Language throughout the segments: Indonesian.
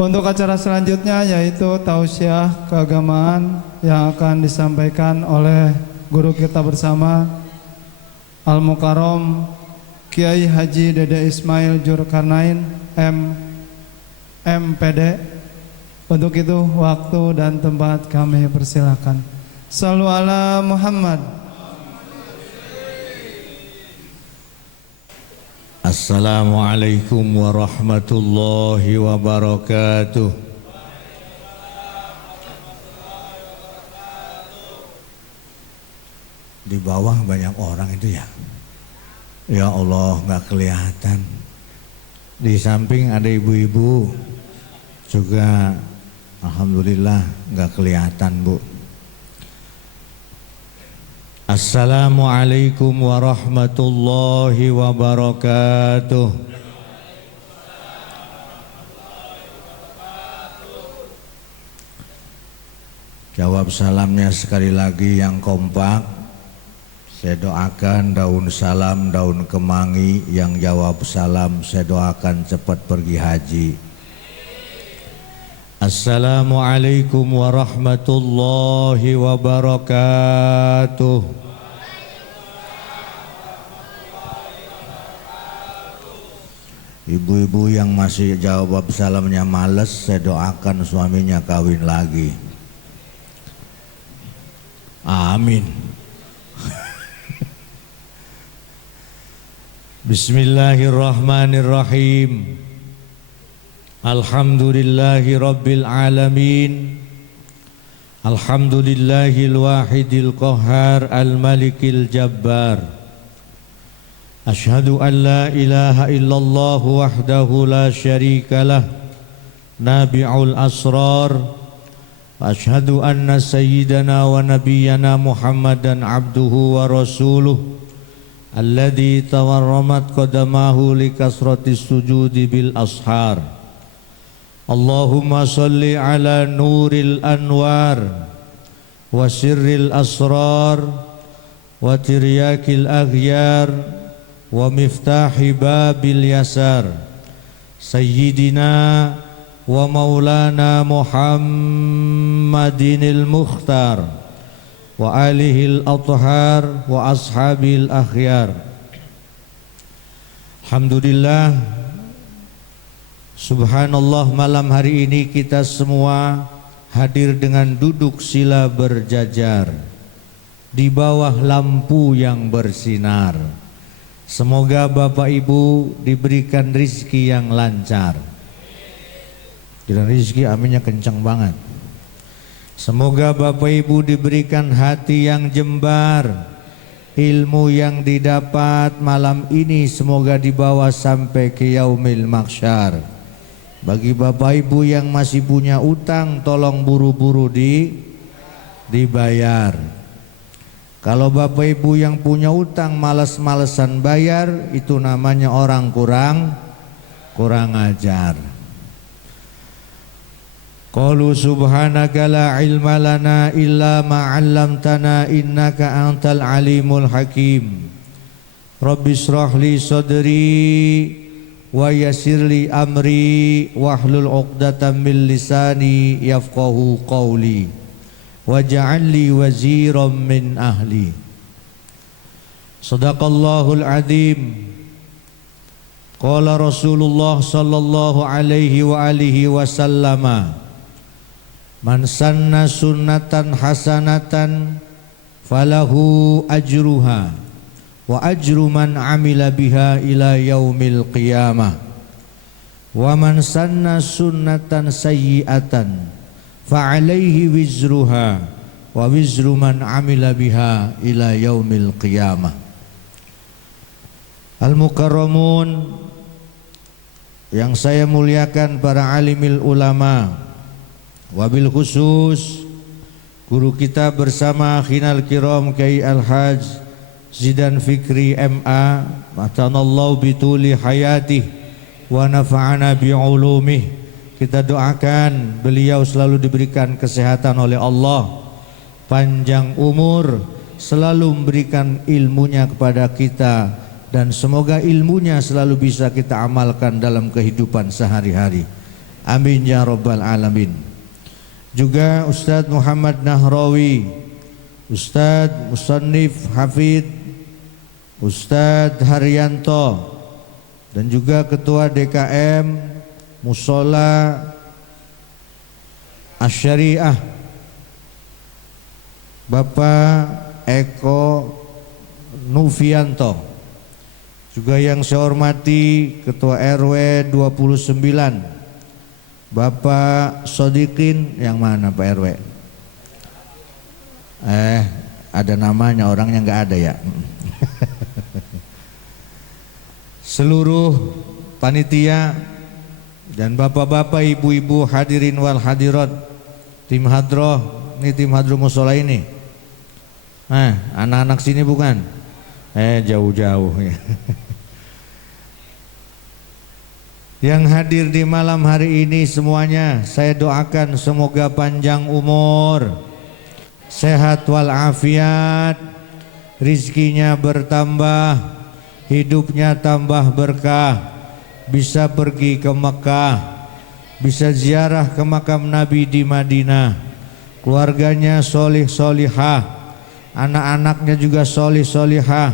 Untuk acara selanjutnya yaitu tausiah keagamaan yang akan disampaikan oleh guru kita bersama Al-Mukarram Kiai Haji Dede Ismail Jurkarnain MPD. Untuk itu waktu dan tempat kami persilakan. Shallu ala Muhammad. Assalamualaikum warahmatullahi wabarakatuh. Di bawah banyak orang itu ya. Ya Allah, nggak kelihatan. Di samping ada ibu-ibu juga, alhamdulillah nggak kelihatan, Bu. Assalamualaikum warahmatullahi wabarakatuh. Jawab salamnya sekali lagi yang kompak. Saya doakan daun salam, daun kemangi. Yang jawab salam saya doakan cepat pergi haji. Assalamualaikum warahmatullahi wabarakatuh. Ibu-ibu yang masih jawab salamnya males, saya doakan suaminya kawin lagi. Amin. Bismillahirrahmanirrahim. Alhamdulillahi rabbil alamin. Alhamdulillahil wahidil qahhar al-malikil jabbar. Ashhadu an la ilaha illallah wahdahu la syarikalah nabi'ul asrar. Wa ashhadu anna sayyidana wa nabiyyana Muhammadan abduhu wa rasuluh alladhi tawarramat qadamahu li kasratis sujudi bil ashar. Allahumma salli ala nuril anwar wa sirril asrar wa tiryakil aghyar wa miftahi babil yasar sayyidina wa maulana Muhammadinil mukhtar wa alihil athhar wa ashabil akhyar. Alhamdulillah, subhanallah, malam hari ini kita semua hadir dengan duduk sila berjajar di bawah lampu yang bersinar. Semoga Bapak Ibu diberikan rizki yang lancar. Dan rizki aminnya kencang banget. Semoga Bapak Ibu diberikan hati yang jembar. Ilmu yang didapat malam ini semoga dibawa sampai ke yaumil mahsyar. Bagi Bapak Ibu yang masih punya utang, tolong buru-buru dibayar. Kalau Bapak Ibu yang punya utang malas-malesan bayar, itu namanya orang kurang ajar. Qalu subhanaka la ilma lana illa ma 'allamtana innaka antal alimul hakim. Rabbi shrah li sadri wa yassir li amri wahlul 'uqdatam min lisani yafqahu qawli. Waj'al li waziran min ahli. Shadaqallahul azim. Qala Rasulullah sallallahu alaihi wa alihi wasallama, man sanna sunnatan hasanatan falahu ajruha wa ajru man amila biha ila yaumil qiyamah. Wa man sanna sunnatan sayyi'atan fa'alaihi wizruha wa wizru man amila biha ila yaumil qiyamah. Al-Mukarramun yang saya muliakan, para alimil ulama, wabil khusus guru kita bersama khinal kiram Kiai Al-Haj Zidan Fikri MA, matanallahu bituli hayatih wa nafa'ana bi'ulumih. Kita doakan beliau selalu diberikan kesehatan oleh Allah, panjang umur, selalu memberikan ilmunya kepada kita, dan semoga ilmunya selalu bisa kita amalkan dalam kehidupan sehari-hari. Amin ya rabbal alamin. Juga Ustadz Muhammad Nahrawi, Ustadz Musannif Hafid, Ustadz Haryanto, dan juga Ketua DKM Musola Asyariah Bapak Eko Nufianto. Juga yang saya hormati Ketua RW 29 Bapak Sodikin, yang mana Pak RW? Ada namanya, orangnya nggak ada ya. Seluruh panitia dan bapak-bapak, ibu-ibu, hadirin wal hadirat, tim hadroh, ini tim hadroh musola ini. Anak-anak sini bukan? Jauh-jauh ya. Yang hadir di malam hari ini semuanya, saya doakan semoga panjang umur, sehat walafiat, rizkinya bertambah, hidupnya tambah berkah, bisa pergi ke Mekah, bisa ziarah ke makam Nabi di Madinah, keluarganya solih solihah, anak-anaknya juga solih solihah,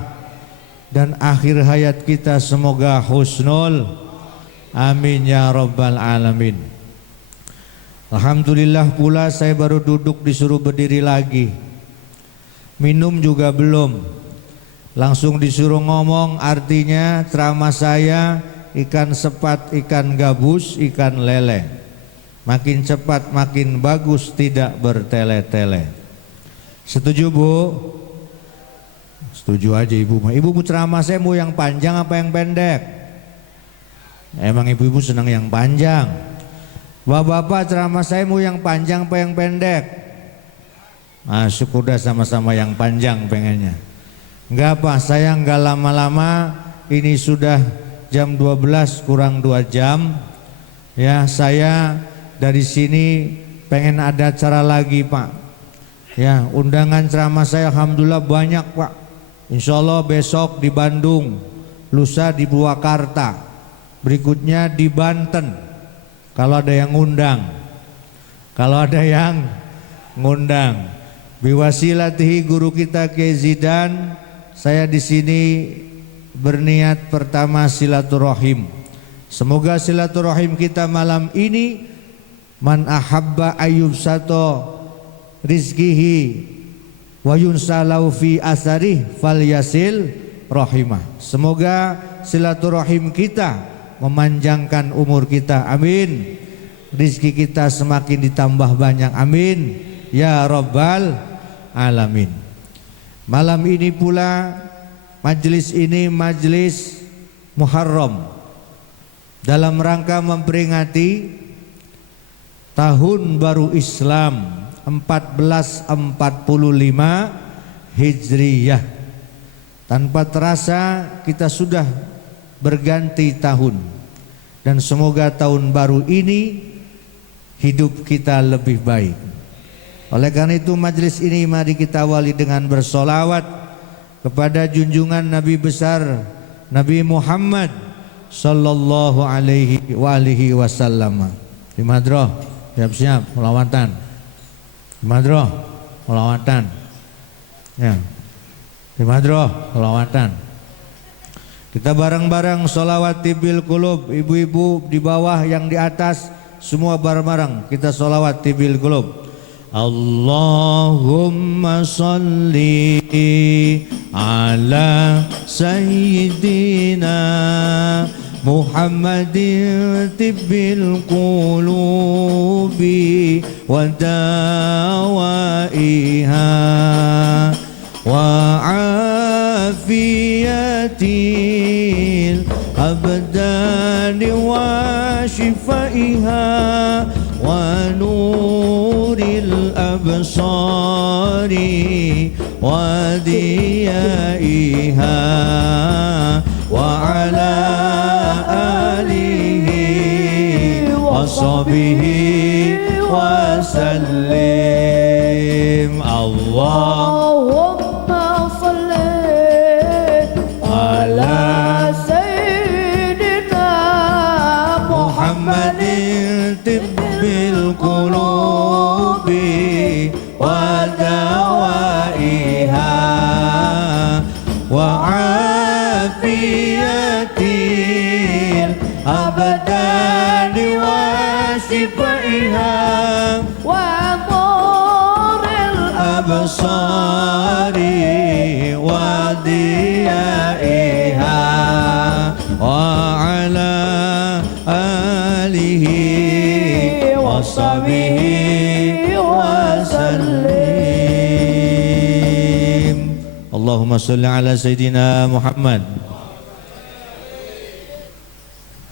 dan akhir hayat kita semoga husnul. Amin ya rabbal alamin. Alhamdulillah pula saya baru duduk disuruh berdiri lagi. Minum juga belum. Langsung disuruh ngomong, artinya ceramah saya ikan sepat, ikan gabus, ikan lele. Makin cepat makin bagus, tidak bertele-tele. Setuju Bu? Setuju aja Ibu. Ibu ceramah saya mau yang panjang apa yang pendek? Emang ibu-ibu senang yang panjang. Bapak-bapak ceramah saya mau yang panjang apa yang pendek? Masuk udah sama-sama yang panjang pengennya. Enggak apa, saya enggak lama-lama. Ini sudah jam 12 kurang 2 jam. Ya, saya dari sini pengen ada acara lagi Pak. Ya, undangan ceramah saya alhamdulillah banyak Pak. Insya Allah besok di Bandung, lusa di Purwakarta, berikutnya di Banten. Kalau ada yang ngundang, biwasilatihi guru kita Kiai Zidan, saya di sini berniat pertama silaturahim. Semoga silaturahim kita malam ini, man ahabba ayyub sato rizkihi wa yunsalau fi asarih fal yasil rahimah. Semoga silaturahim kita memanjangkan umur kita, amin. Rizki kita semakin ditambah banyak, amin ya rabbal alamin. Malam ini pula majelis ini majelis Muharram, dalam rangka memperingati tahun baru Islam 1445 Hijriyah. Tanpa terasa kita sudah berganti tahun, dan semoga tahun baru ini hidup kita lebih baik. Oleh karena itu majelis ini mari kita awali dengan bersolawat kepada junjungan Nabi besar Nabi Muhammad sallallahu alaihi wasallam. Di madroh siap-siap melawatan. Di madroh melawatan. Ya. Di madroh melawatan. Kita bareng-bareng sholawat tibil qulub. Ibu-ibu di bawah, yang di atas, semua bareng-bareng kita sholawat tibil qulub. Allahumma salli ala sayyidina Muhammadin tibil qulubi wa dawaiha wa afiyatil abdani wa shifaiha wa nuril absari wa diyaiha wa ala alihi wa sahbihi wa sallim. Allahumma salli ala sayyidina Muhammadin سفائها وطور الأبصار وضيائها وعلى آله وصحبه وسلم. Allahumma sholli ala Sayyidina Muhammad.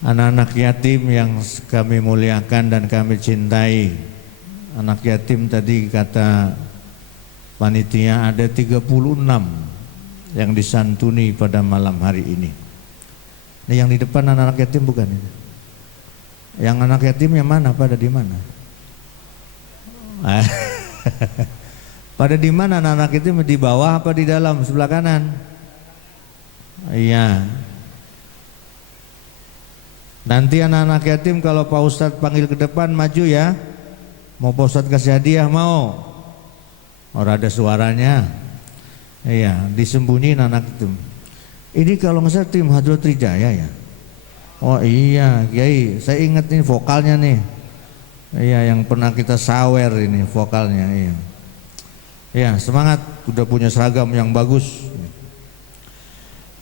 Anak-anak yatim yang kami muliakan dan kami cintai, anak yatim tadi kata panitia ada 36 yang disantuni pada malam hari ini. Nah, yang di depan anak-anak yatim bukan ini? Yang anak yatimnya mana? Pada di mana? Pada di mana anak-anak yatim? Di bawah apa di dalam? Sebelah kanan? Iya. Nanti anak-anak yatim kalau Pak Ustadz panggil ke depan maju ya. Mau Pak Ustadz kasih hadiah mau? Orang ada suaranya. Iya, disembunyiin anak itu. Ini kalau nggak salah tim Hadrat Trijaya ya. Oh iya, Kiai, saya ingat ini vokalnya nih. Iya, yang pernah kita sawer ini vokalnya. Iya. Iya, semangat, udah punya seragam yang bagus.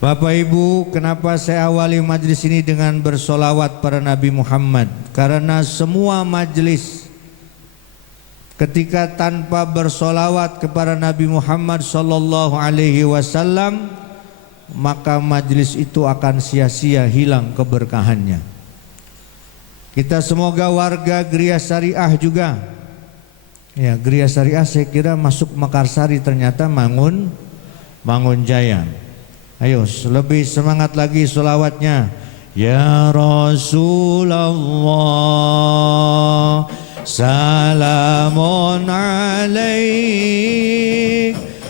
Bapak Ibu, kenapa saya awali majelis ini dengan bersolawat pada Nabi Muhammad? Karena semua majelis ketika tanpa bersolawat kepada Nabi Muhammad sallallahu alaihi wasallam, maka majelis itu akan sia-sia, hilang keberkahannya. Kita semoga warga Gria Syariah juga. Ya, Gria Syariah saya kira masuk Mekarsari, ternyata Mangun Jaya. Ayo lebih semangat lagi solawatnya. Ya Rasulullah, salamun alaik,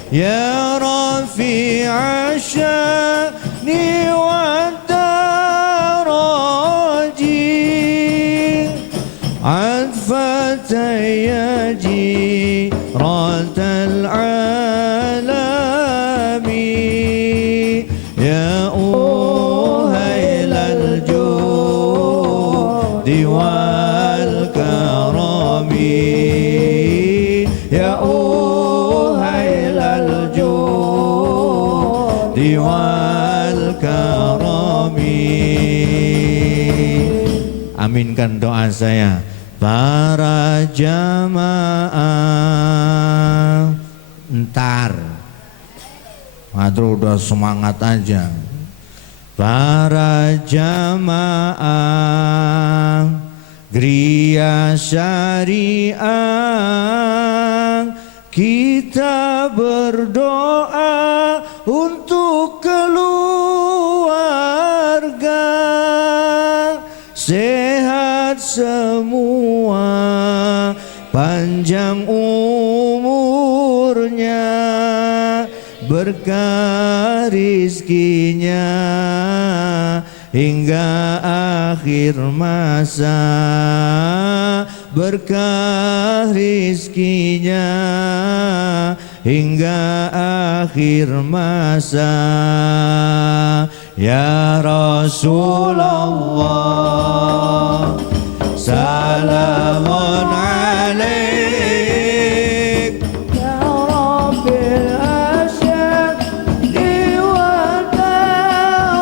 ya rafi'a sya'ni wa daraji, adfata ya jiratal aminkan doa saya. Para jamaah entar Madru udah semangat aja. Para jamaah Gria Syariah, kita berdoa untuk keluarga sehat semua, panjang umurnya, berkah rizkinya hingga akhir masa, berkah rizkinya hingga akhir masa. Ya Rasulullah, salamun alaik, ya Rabbil asyadi wa daraji,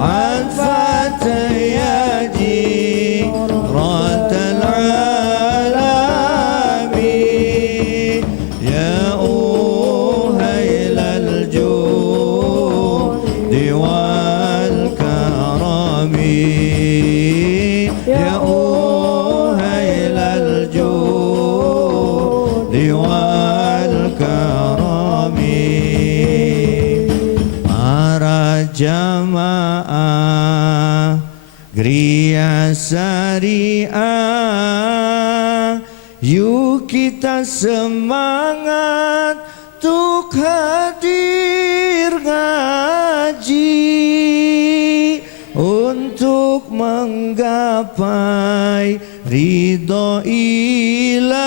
anfata ya jiratal alami, ya uhailal judi wal karami, ya uhailal judi wal karami. Para jamaah Gria Syariah, yuk kita semangat untuk hadir ngaji, untuk menggapai ridho ilahi.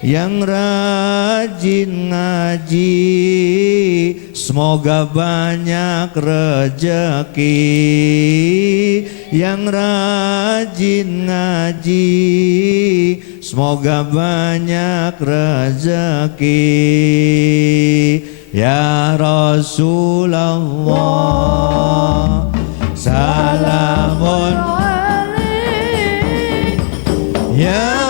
Yang rajin ngaji Semoga banyak rezeki yang rajin ngaji. Semoga banyak rezeki ya Rasulullah. Salamun ya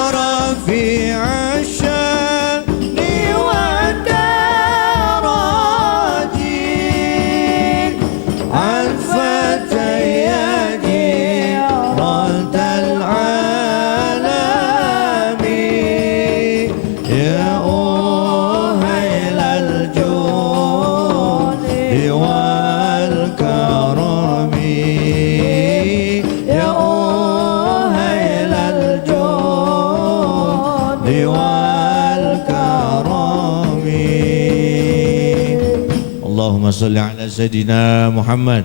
Allahumma sholli ala Sayyidina Muhammad.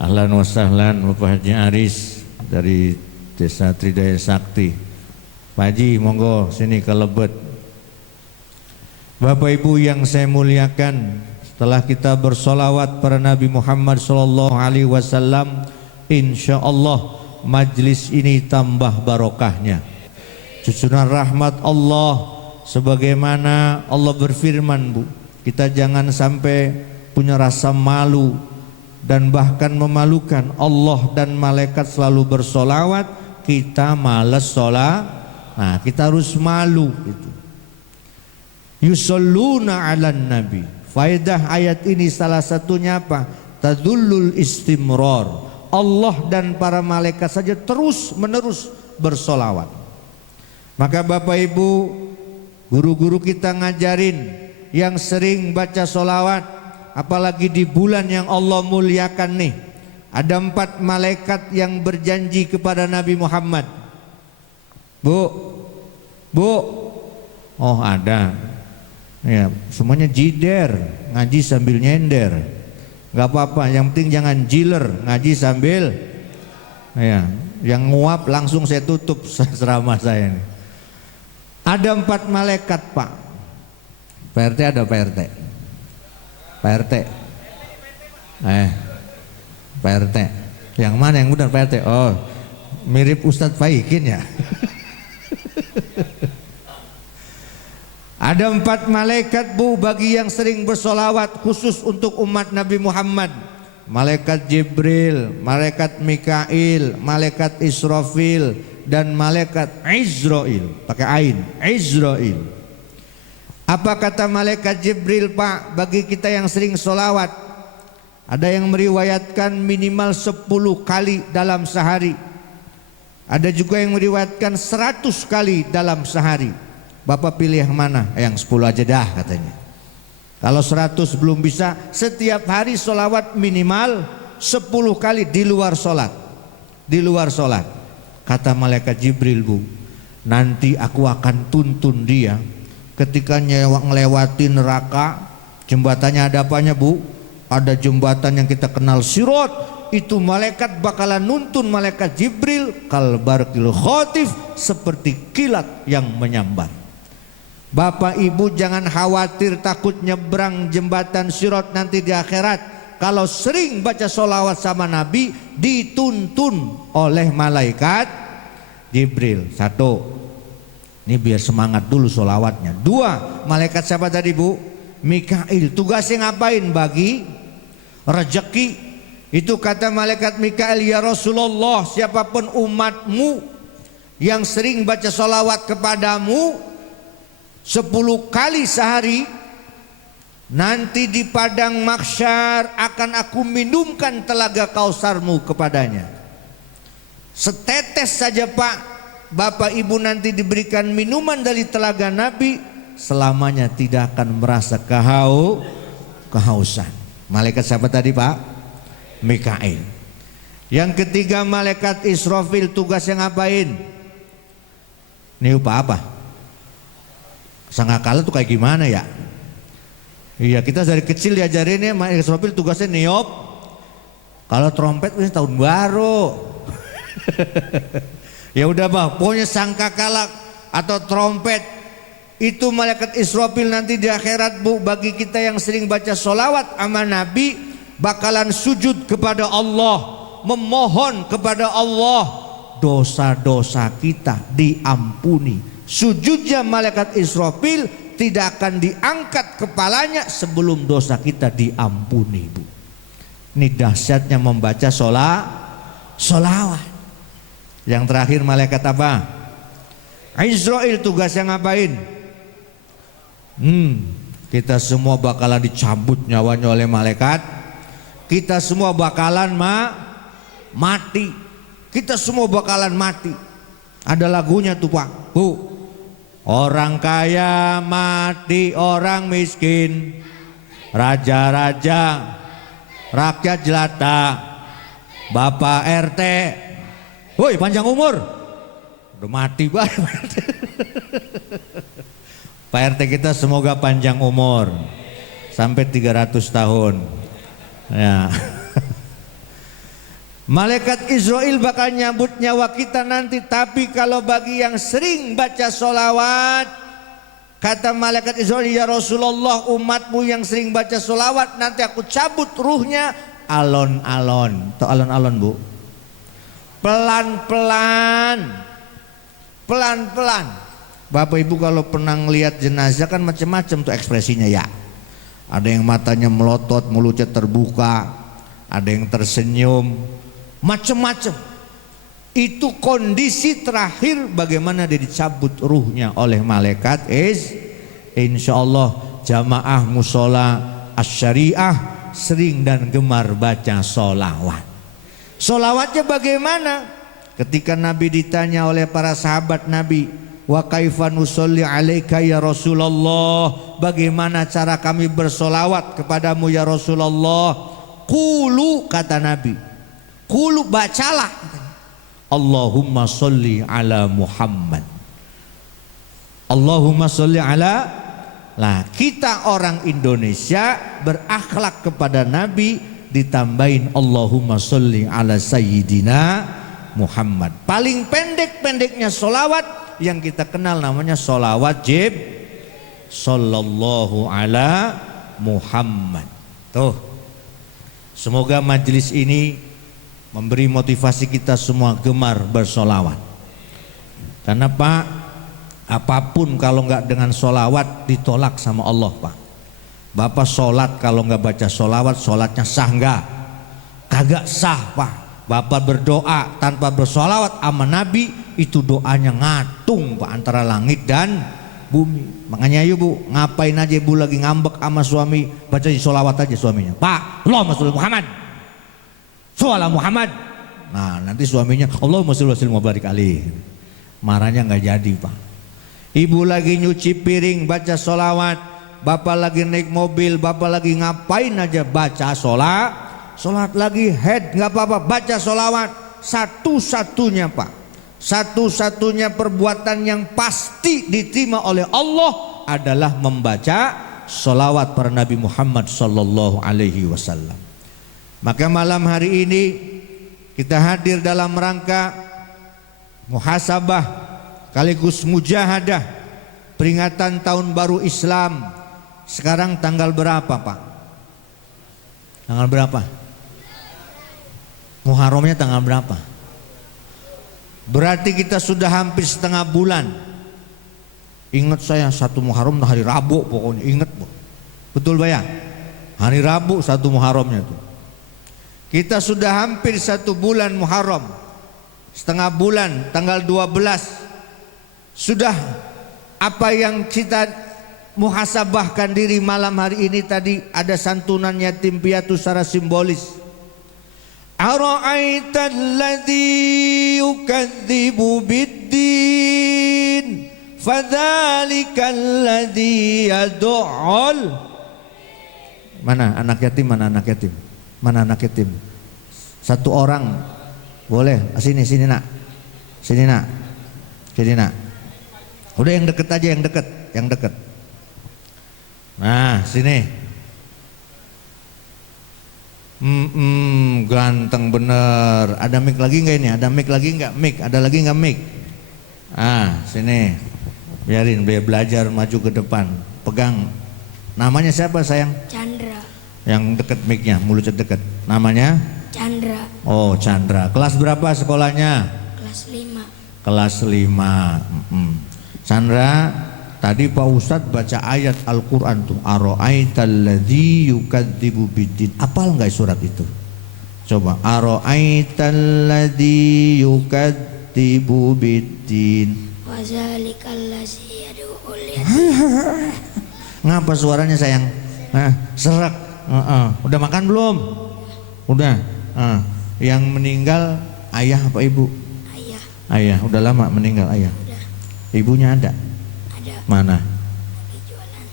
Ahlan wa sahlan Bapak Haji Aris dari Desa Tridaya Sakti. Pak Haji monggo sini ke Lebet. Bapak Ibu yang saya muliakan, setelah kita bersolawat pada Nabi Muhammad sallallahu alaihi wasallam, insya Allah majlis ini tambah barokahnya. Susunan rahmat Allah, sebagaimana Allah berfirman, Bu, kita jangan sampai punya rasa malu dan bahkan memalukan. Allah dan malaikat selalu bersolawat, kita malas sholat. Nah, kita harus malu gitu. Yusalluna 'alan nabi. Faedah ayat ini salah satunya apa? Tadullul istimrar. Allah dan para malaikat saja terus menerus bersolawat. Maka Bapak Ibu, guru-guru kita ngajarin yang sering baca solawat, apalagi di bulan yang Allah muliakan nih. Ada 4 malaikat yang berjanji kepada Nabi Muhammad. Bu, oh ada. Ya, semuanya jider, ngaji sambil nyender. Gak apa-apa, yang penting jangan jiler, ngaji sambil. Ya, yang nguap langsung saya tutup ceramah saya ini. Ada 4 malaikat, Pak. Pak RT ada Pak RT? Pak RT? Pak RT. Yang mana yang benar Pak RT? Oh, mirip Ustadz Faikin ya. Ada 4 malaikat, Bu, bagi yang sering bersolawat khusus untuk umat Nabi Muhammad. Malaikat Jibril, malaikat Mikail, malaikat Israfil, dan malaikat Izrail. Pakai ain, Izrail. Apa kata malaikat Jibril, Pak, bagi kita yang sering solawat? Ada yang meriwayatkan minimal 10 kali dalam sehari. Ada juga yang meriwayatkan 100 kali dalam sehari. Bapak pilih yang mana? Yang 10 aja dah katanya. Kalau 100 belum bisa, setiap hari solawat minimal 10 kali di luar solat. Di luar solat. Kata malaikat Jibril, Bu, nanti aku akan tuntun dia ketika ngelewati neraka. Jembatannya ada apanya, Bu? Ada jembatan yang kita kenal Sirat. Itu malaikat bakalan nuntun malaikat Jibril kalbarqil khotif, seperti kilat yang menyambar. Bapak Ibu jangan khawatir takut nyebrang jembatan Sirat nanti di akhirat. Kalau sering baca solawat sama Nabi, dituntun oleh malaikat Jibril. 1, ini biar semangat dulu solawatnya. 2, malaikat siapa tadi, Bu? Mikail. Tugasnya ngapain? Bagi rezeki. Itu kata malaikat Mikail, ya Rasulullah, siapapun umatmu yang sering baca solawat kepadamu 10 kali sehari, nanti di padang mahsyar akan aku minumkan telaga kausarmu kepadanya. Setetes saja, Pak, Bapak Ibu nanti diberikan minuman dari telaga Nabi, selamanya tidak akan merasa kehausan. Malaikat siapa tadi, Pak? Mikail. Yang ketiga malaikat Israfil, tugasnya ngapain? Niup apa? Sangkakala tuh kayak gimana ya? Iya, kita dari kecil diajarin ya, malaikat Israfil tugasnya niup. Kalau trompet itu tahun baru. Ya udah, Bang, pokoknya sangkakala atau trompet Itu malaikat Israfil nanti di akhirat Bu, bagi kita yang sering baca sholawat sama Nabi, bakalan sujud kepada Allah, memohon kepada Allah, dosa-dosa kita diampuni. Sujudnya malaikat Israfil tidak akan diangkat kepalanya sebelum dosa kita diampuni Bu. Ini dahsyatnya membaca sholawat. Yang terakhir malaikat apa? Israel tugasnya ngapain? Kita semua bakalan dicabut nyawanya oleh malaikat. Kita semua bakalan mati. Kita semua bakalan mati. Ada lagunya tuh Pak, Bu. Orang kaya mati, orang miskin, raja-raja, rakyat jelata, bapak RT, woi panjang umur, udah mati banget. Pak RT kita semoga panjang umur sampai 300 tahun ya. Malaikat Israel bakal nyambut nyawa kita nanti. Tapi kalau bagi yang sering baca sholawat, kata malaikat Israel, ya Rasulullah, umatmu yang sering baca sholawat nanti aku cabut ruhnya alon-alon. Atau alon-alon Bu, pelan-pelan. Bapak Ibu kalau pernah ngelihat jenazah kan macam-macam tuh ekspresinya ya. Ada yang matanya melotot, mulutnya terbuka, ada yang tersenyum, macam-macam. Itu kondisi terakhir bagaimana dia dicabut ruhnya oleh malaikat. Insya Allah jamaah musola asyariah sering dan gemar baca sholawat. Sholawatnya bagaimana? Ketika Nabi ditanya oleh para sahabat Nabi, wa kaifa nusolli alaika ya Rasulullah, bagaimana cara kami bersolawat kepadamu ya Rasulullah? Qulu, kata Nabi, qulu, bacalah, Allahumma sholli ala Muhammad, Allahumma sholli ala. Lah kita orang Indonesia berakhlak kepada Nabi, ditambahin Allahumma sholli ala Sayyidina Muhammad. Paling pendek-pendeknya solawat yang kita kenal namanya solawat sallallahu ala Muhammad. Tuh, semoga majelis ini memberi motivasi kita semua gemar bersolawat. Karena Pak, apapun kalau nggak dengan solawat ditolak sama Allah Pak. Bapak sholat kalau nggak baca solawat, sholatnya sah nggak? Kagak sah Pak. Bapak berdoa tanpa bersolawat sama Nabi, itu doanya ngatung Pak antara langit dan bumi. Makanya ayo Bu, ngapain aja Bu lagi ngambek sama suami, baca solawat aja suaminya. Pak, Allahumma sholli Muhammad, sholli Muhammad. Nah nanti suaminya Allahumma sholli wa sallim wa barik alaihi. Marahnya nggak jadi Pak. Ibu lagi nyuci piring baca solawat, bapak lagi naik mobil, bapak lagi ngapain aja baca sholat lagi head nggak apa-apa, baca solawat. Satu-satunya Pak, satu-satunya perbuatan yang pasti diterima oleh Allah adalah membaca solawat para Nabi Muhammad sallallahu alaihi wasallam. Maka malam hari ini kita hadir dalam rangka muhasabah sekaligus mujahadah peringatan tahun baru Islam. Sekarang tanggal berapa Pak? Tanggal berapa? Muharramnya tanggal berapa? Berarti kita sudah hampir setengah bulan. Ingat saya, 1 Muharram hari Rabu pokoknya, ingat Bu. Betul Pak ya? Hari Rabu 1 Muharramnya tuh. Kita sudah hampir 1 bulan Muharram. Setengah bulan tanggal 12. Sudah apa yang kita muhasabahkan diri malam hari ini tadi, ada santunan yatim piatu secara simbolis. Ara'aita alladhi yukadzibu biddin fadzalika alladhi yad'ul. Mana anak yatim? Mana anak yatim? Mana anak yatim? 1 orang boleh. Sini nak. Sini nak. Udah yang deket aja, yang deket. Nah sini. Ganteng bener. Ada mic lagi nggak ini? Ada mic lagi nggak? Mic, ada lagi nggak mic? Ah sini. Biarin dia belajar maju ke depan. Pegang. Namanya siapa sayang? Chandra. Yang deket mic-nya, mulutnya deket. Namanya? Chandra. Oh, Chandra. Kelas berapa sekolahnya? Kelas 5. Kelas 5. Chandra, tadi Pak Ustadz baca ayat Al-Quran tuh. Aro'aital ladzi yukadzibu biddin. Apal nggak surat itu? Coba. Aro'aital ladzi yukadzibu biddin. Wa zalikal ladzi yad'ul yatim. Ngapa suaranya sayang? Serak. Udah makan belum? Udah. Yang meninggal ayah apa ibu? Ayah. Ayah. Udah lama meninggal ayah. Udah. Ibunya ada? Ada. Mana? Lagi jualan.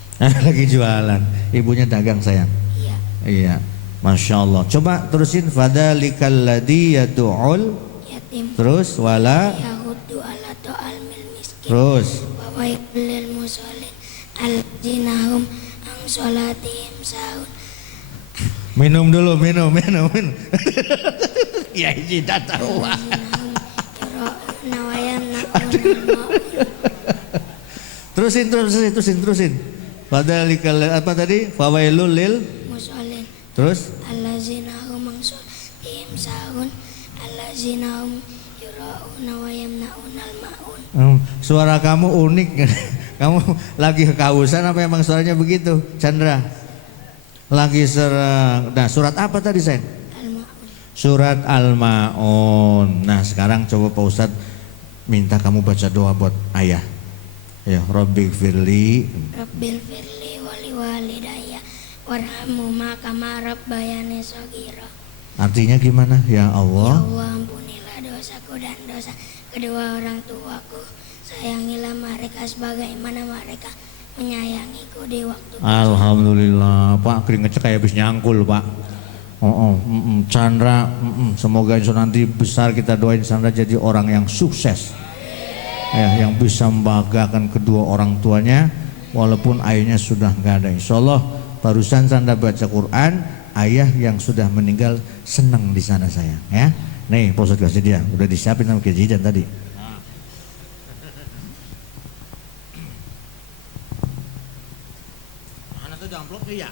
Lagi jualan. Ibunya dagang sayang. Iya. Iya. Masya Allah. Coba terusin. Fadzalikal ladzi yad'ul Yatim. terus wala Yahuddu ala ta'al mil miskin. terus Wa wailul lil musallin alladzina hum an sholatihim sahun. minum dulu minum. Ya ini dah tahu. Yura'una wa yamna'una al-ma'un. Terusin. Fadzalikal apa tadi? Fawailul lil Musallin terus alladzina hum an sholatihim sahun alladzina hum yura'una wa yamna'una al-ma'un. Suara kamu unik. Kamu lagi kehausan apa emang suaranya begitu, Chandra? Lagi serang. Nah, surat apa tadi, Sen? Al-Ma'un. Surat Al-Ma'un. Nah, sekarang coba Pak Ustadz minta kamu baca doa buat ayah. Ya, Rabbi firli. Rabbil firli wali walidayya warhamhuma kama rabbayani shaghira. Artinya gimana? Ya Ya Allah. Allah, ampunilah dosaku dan dosa kedua orang tuaku. Sayangilah mereka sebagaimana mereka menyayangiku di waktu Alhamdulillah, Pak, keringetnya kayak habis nyangkul, Pak. Chandra, semoga nanti besar kita doain Chandra jadi orang yang sukses. Ya, yang bisa membanggakan kedua orang tuanya walaupun ayahnya sudah nggak ada. Insyaallah barusan Chandra baca Quran, ayah yang sudah meninggal senang di sana sayang, ya. Nih, Pak Ustadz kasih dia, udah disiapin sama Kejidan tadi. Mana tuh amplopnya ya?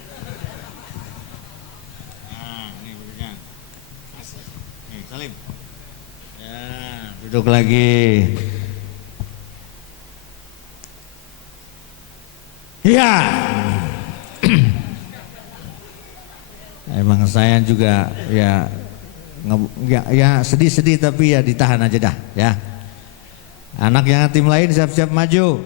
Nah, ini berikan. Nih, Salim. Ya, duduk lagi. Ya. Emang saya juga ya sedih-sedih tapi ya ditahan aja dah ya. Anak yang yatim lain siap-siap maju.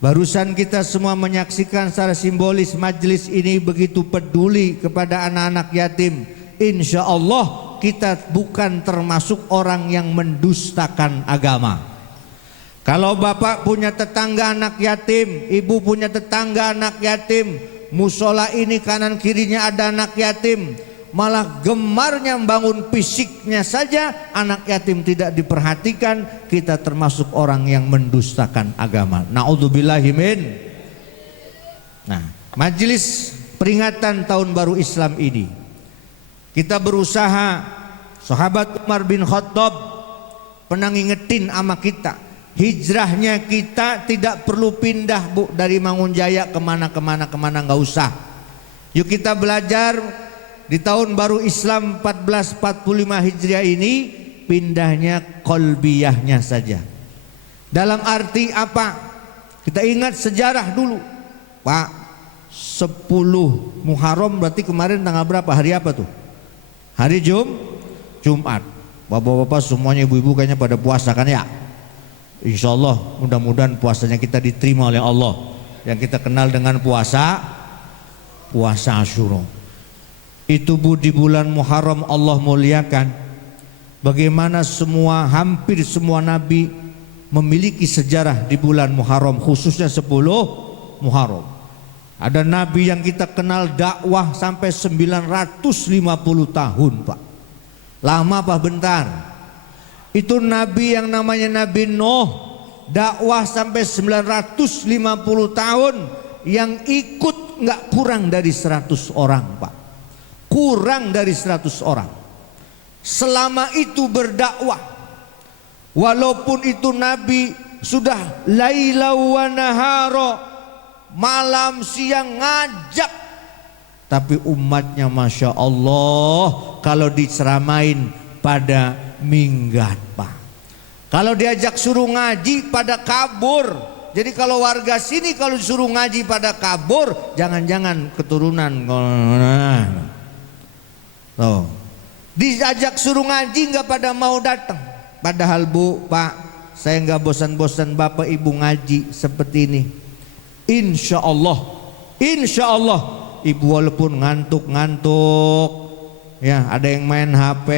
Barusan kita semua menyaksikan secara simbolis majelis ini begitu peduli kepada anak-anak yatim. Insya Allah kita bukan termasuk orang yang mendustakan agama. Kalau bapak punya tetangga anak yatim, ibu punya tetangga anak yatim, musola ini kanan kirinya ada anak yatim, malah gemarnya membangun fisiknya saja anak yatim tidak diperhatikan, kita termasuk orang yang mendustakan agama. Na'udzubillahi min. Nah, majelis peringatan tahun baru Islam ini kita berusaha, sahabat Umar bin Khattab pernah ngingetin sama kita, hijrahnya kita tidak perlu pindah bu dari Mangunjaya kemana nggak usah. Yuk kita belajar di tahun baru Islam 1445 Hijriah ini pindahnya kolbiyahnya saja. Dalam arti apa? Kita ingat sejarah dulu, Pak. 10 Muharram berarti kemarin tanggal berapa? Hari apa tuh? Hari Jumat. Bapak-bapak semuanya, ibu-ibu kayaknya pada puasa kan ya? Insya Allah mudah-mudahan puasanya kita diterima oleh Allah. Yang kita kenal dengan puasa Asyura. Itu bu di bulan Muharram Allah muliakan. Bagaimana hampir semua nabi memiliki sejarah di bulan Muharram, khususnya 10 Muharram. Ada nabi yang kita kenal dakwah sampai 950 tahun, Pak. Lama apa bentar? Itu nabi yang namanya Nabi Nuh, dakwah sampai 950 tahun, yang ikut nggak kurang dari 100 orang, Pak. Kurang dari 100 orang. Selama itu berdakwah, walaupun itu nabi sudah laila wa nahara, malam siang ngajak. Tapi umatnya Masya Allah, kalau diceramain pada minggat Pak. Kalau diajak suruh ngaji pada kabur. Jadi kalau warga sini kalau disuruh ngaji pada kabur, jangan-jangan keturunan. Tuh. Diajak suruh ngaji nggak pada mau datang. Padahal Bu, Pak, saya nggak bosan-bosan Bapak Ibu ngaji seperti ini. Insya Allah Ibu walaupun ngantuk-ngantuk, ya ada yang main HP.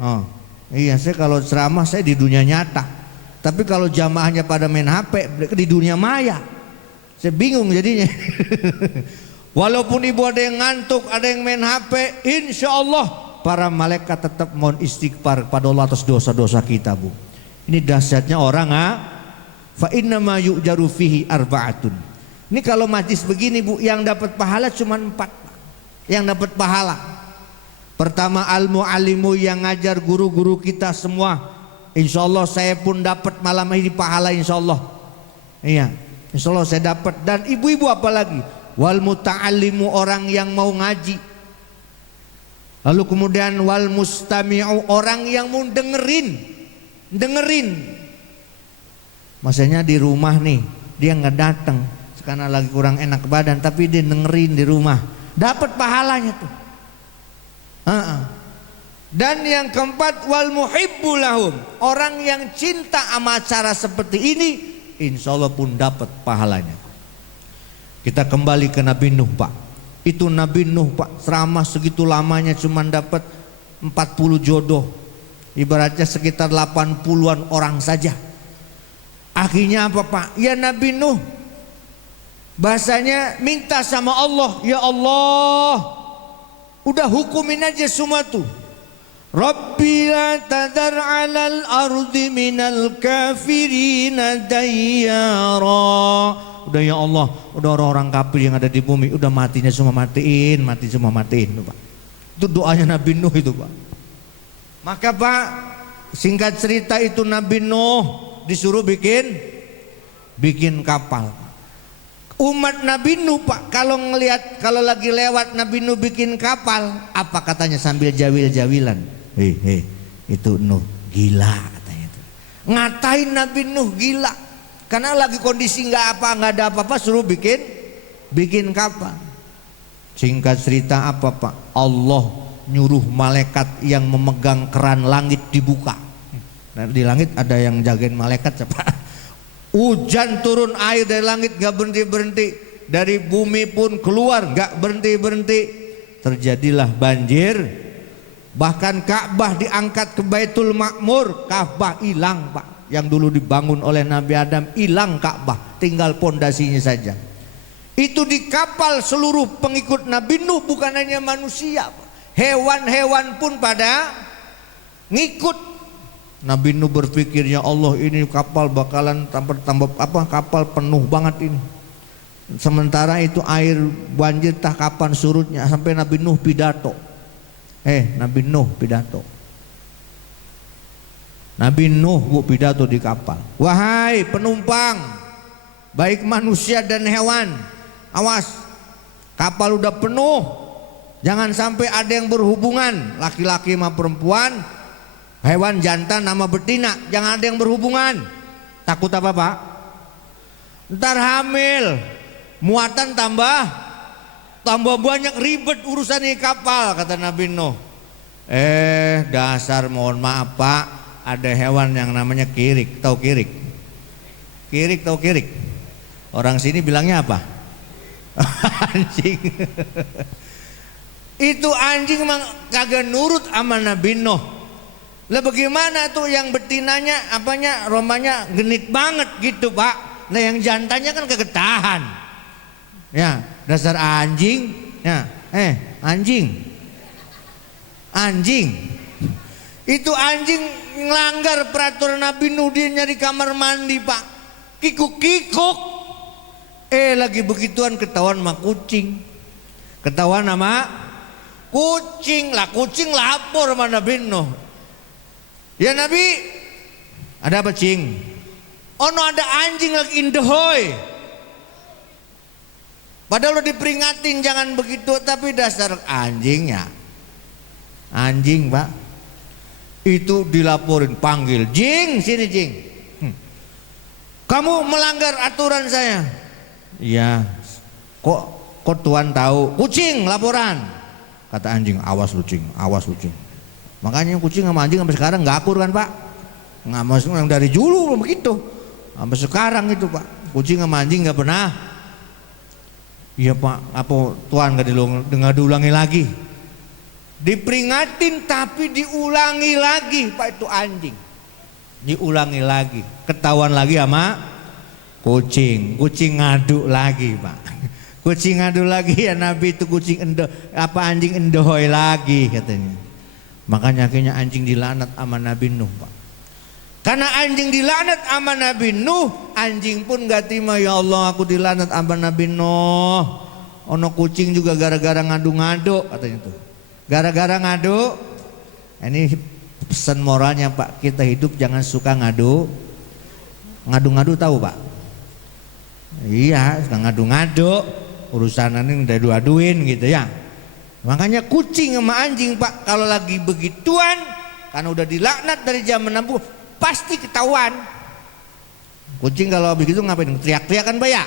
Oh, iya, saya kalau ceramah saya di dunia nyata. Tapi kalau jamaahnya pada main HP di dunia maya, saya bingung jadinya. Walaupun ibu ada yang ngantuk, ada yang main HP, insya Allah para malaikat tetap mohon istighfar kepada Allah atas dosa-dosa kita Bu. Ini dahsyatnya orang fa inna ma yu'jaru fihi arba'atun. Ini kalau majlis begini Bu, yang dapat pahala cuma 4. Yang dapat pahala. Pertama al-mu'allimu, yang ngajar, guru-guru kita semua. Insya Allah saya pun dapat malam ini pahala insya Allah. Iya, insya Allah saya dapat. Dan ibu-ibu apalagi, wal muta'allimu, orang yang mau ngaji. Lalu kemudian wal mustami'u, orang yang mau dengerin. Maksudnya di rumah nih, dia nggak datang karena lagi kurang enak badan, tapi dia dengerin di rumah, dapat pahalanya tuh. Dan yang keempat wal muhibbu lahum, orang yang cinta sama acara seperti ini, insya Allah pun dapat pahalanya. Kita kembali ke Nabi Nuh Pak. Itu Nabi Nuh Pak, ceramah segitu lamanya cuma dapat 40 jodoh. Ibaratnya sekitar 80-an orang saja. Akhirnya apa Pak? Ya Nabi Nuh bahasanya minta sama Allah, ya Allah, udah hukumin aja semua tuh. Rabbi la tadar 'alal ardi minal kafirina dayyara. Udah ya Allah, udah orang-orang kafir yang ada di bumi udah matinya semua matiin, mati semua matiin Pak. Itu doanya Nabi Nuh itu Pak. Maka Pak, singkat cerita itu Nabi Nuh disuruh bikin kapal. Umat Nabi Nuh Pak, kalau ngelihat, kalau lagi lewat Nabi Nuh bikin kapal, apa katanya sambil jawil-jawilan? Itu Nuh gila katanya itu. Ngatain Nabi Nuh gila. Karena lagi kondisi nggak ada apa-apa, suruh bikin kapal. Singkat cerita apa Pak? Allah nyuruh malaikat yang memegang keran langit dibuka. Nah, di langit ada yang jagain malaikat siapa? Hujan turun air dari langit nggak berhenti. Dari bumi pun keluar nggak berhenti. Terjadilah banjir. Bahkan Ka'bah diangkat ke Baitul Ma'mur, Ka'bah hilang Pak. Yang dulu dibangun oleh Nabi Adam hilang Ka'bah, tinggal pondasinya saja. Itu di kapal seluruh pengikut Nabi Nuh, bukan hanya manusia, hewan-hewan pun pada ngikut. Nabi Nuh berpikir, ya Allah ini kapal bakalan tambah kapal penuh banget ini. Sementara itu air banjir tak kapan surutnya, sampai Nabi Nuh pidato. Nabi Nuh pidato. Nabi Nuh pidato di kapal. Wahai penumpang, baik manusia dan hewan, awas, kapal udah penuh. Jangan sampai ada yang berhubungan, laki-laki sama perempuan, hewan jantan sama betina, jangan ada yang berhubungan. Takut apa Pak? Ntar hamil, muatan tambah banyak, ribet urusan ini kapal, kata Nabi Nuh. Dasar mohon maaf Pak, ada hewan yang namanya kirik. Tahu kirik? Kirik tahu kirik? Orang sini bilangnya apa? Anjing. Itu anjing emang kagak nurut sama Nabi Nuh. Lah bagaimana tuh yang betinanya romanya genit banget gitu Pak. Nah yang jantannya kan kagak tahan. Ya, dasar anjing. Ya, anjing. Itu anjing ngelanggar peraturan Nabi Nuh, dia nyari kamar mandi Pak. Kikuk-kikuk. Lagi begituan ketahuan sama kucing. Ketahuan sama kucing. Lah kucing lapor sama Nabi Nuh. Ya Nabi, ada apa cing? Ono ada anjing lagi indehoy. Padahal udah diperingatin jangan begitu, tapi dasar anjingnya. Anjing Pak, itu dilaporin, panggil, Jing, sini Jing. Kamu melanggar aturan saya. Iya. Kok Tuan tahu? Kucing laporan. Kata anjing, awas lu Cing, awas lu Cing. Makanya kucing sama anjing sampai sekarang nggak akur kan Pak? Nggak masuk yang dari dulu belum begitu. Sampai sekarang itu Pak, kucing sama anjing nggak pernah. Iya Pak, apa Tuan nggak diulangi lagi? Diperingatin tapi diulangi lagi Pak, itu anjing. Diulangi lagi, ketahuan lagi sama kucing. Kucing ngadu lagi Pak. Kucing ngadu lagi ya Nabi itu kucing anjing endohoy lagi katanya. Makanya akhirnya anjing dilaknat sama Nabi Nuh Pak. Karena anjing dilaknat sama Nabi Nuh, anjing pun gak terima, ya Allah aku dilaknat sama Nabi Nuh. Ono kucing juga gara-gara ngadu-ngadu katanya tuh. Gara-gara ngadu. Ini pesan moralnya Pak, kita hidup jangan suka ngadu. Ngadu-ngadu tahu Pak? Iya, suka ngadu-ngadu. Urusan ini udah dua-duin gitu ya. Makanya kucing sama anjing Pak, kalau lagi begituan, karena udah dilaknat dari zaman Nabi, pasti ketahuan. Kucing kalau habis gitu ngapain? Teriak-teriak kan Pak ya?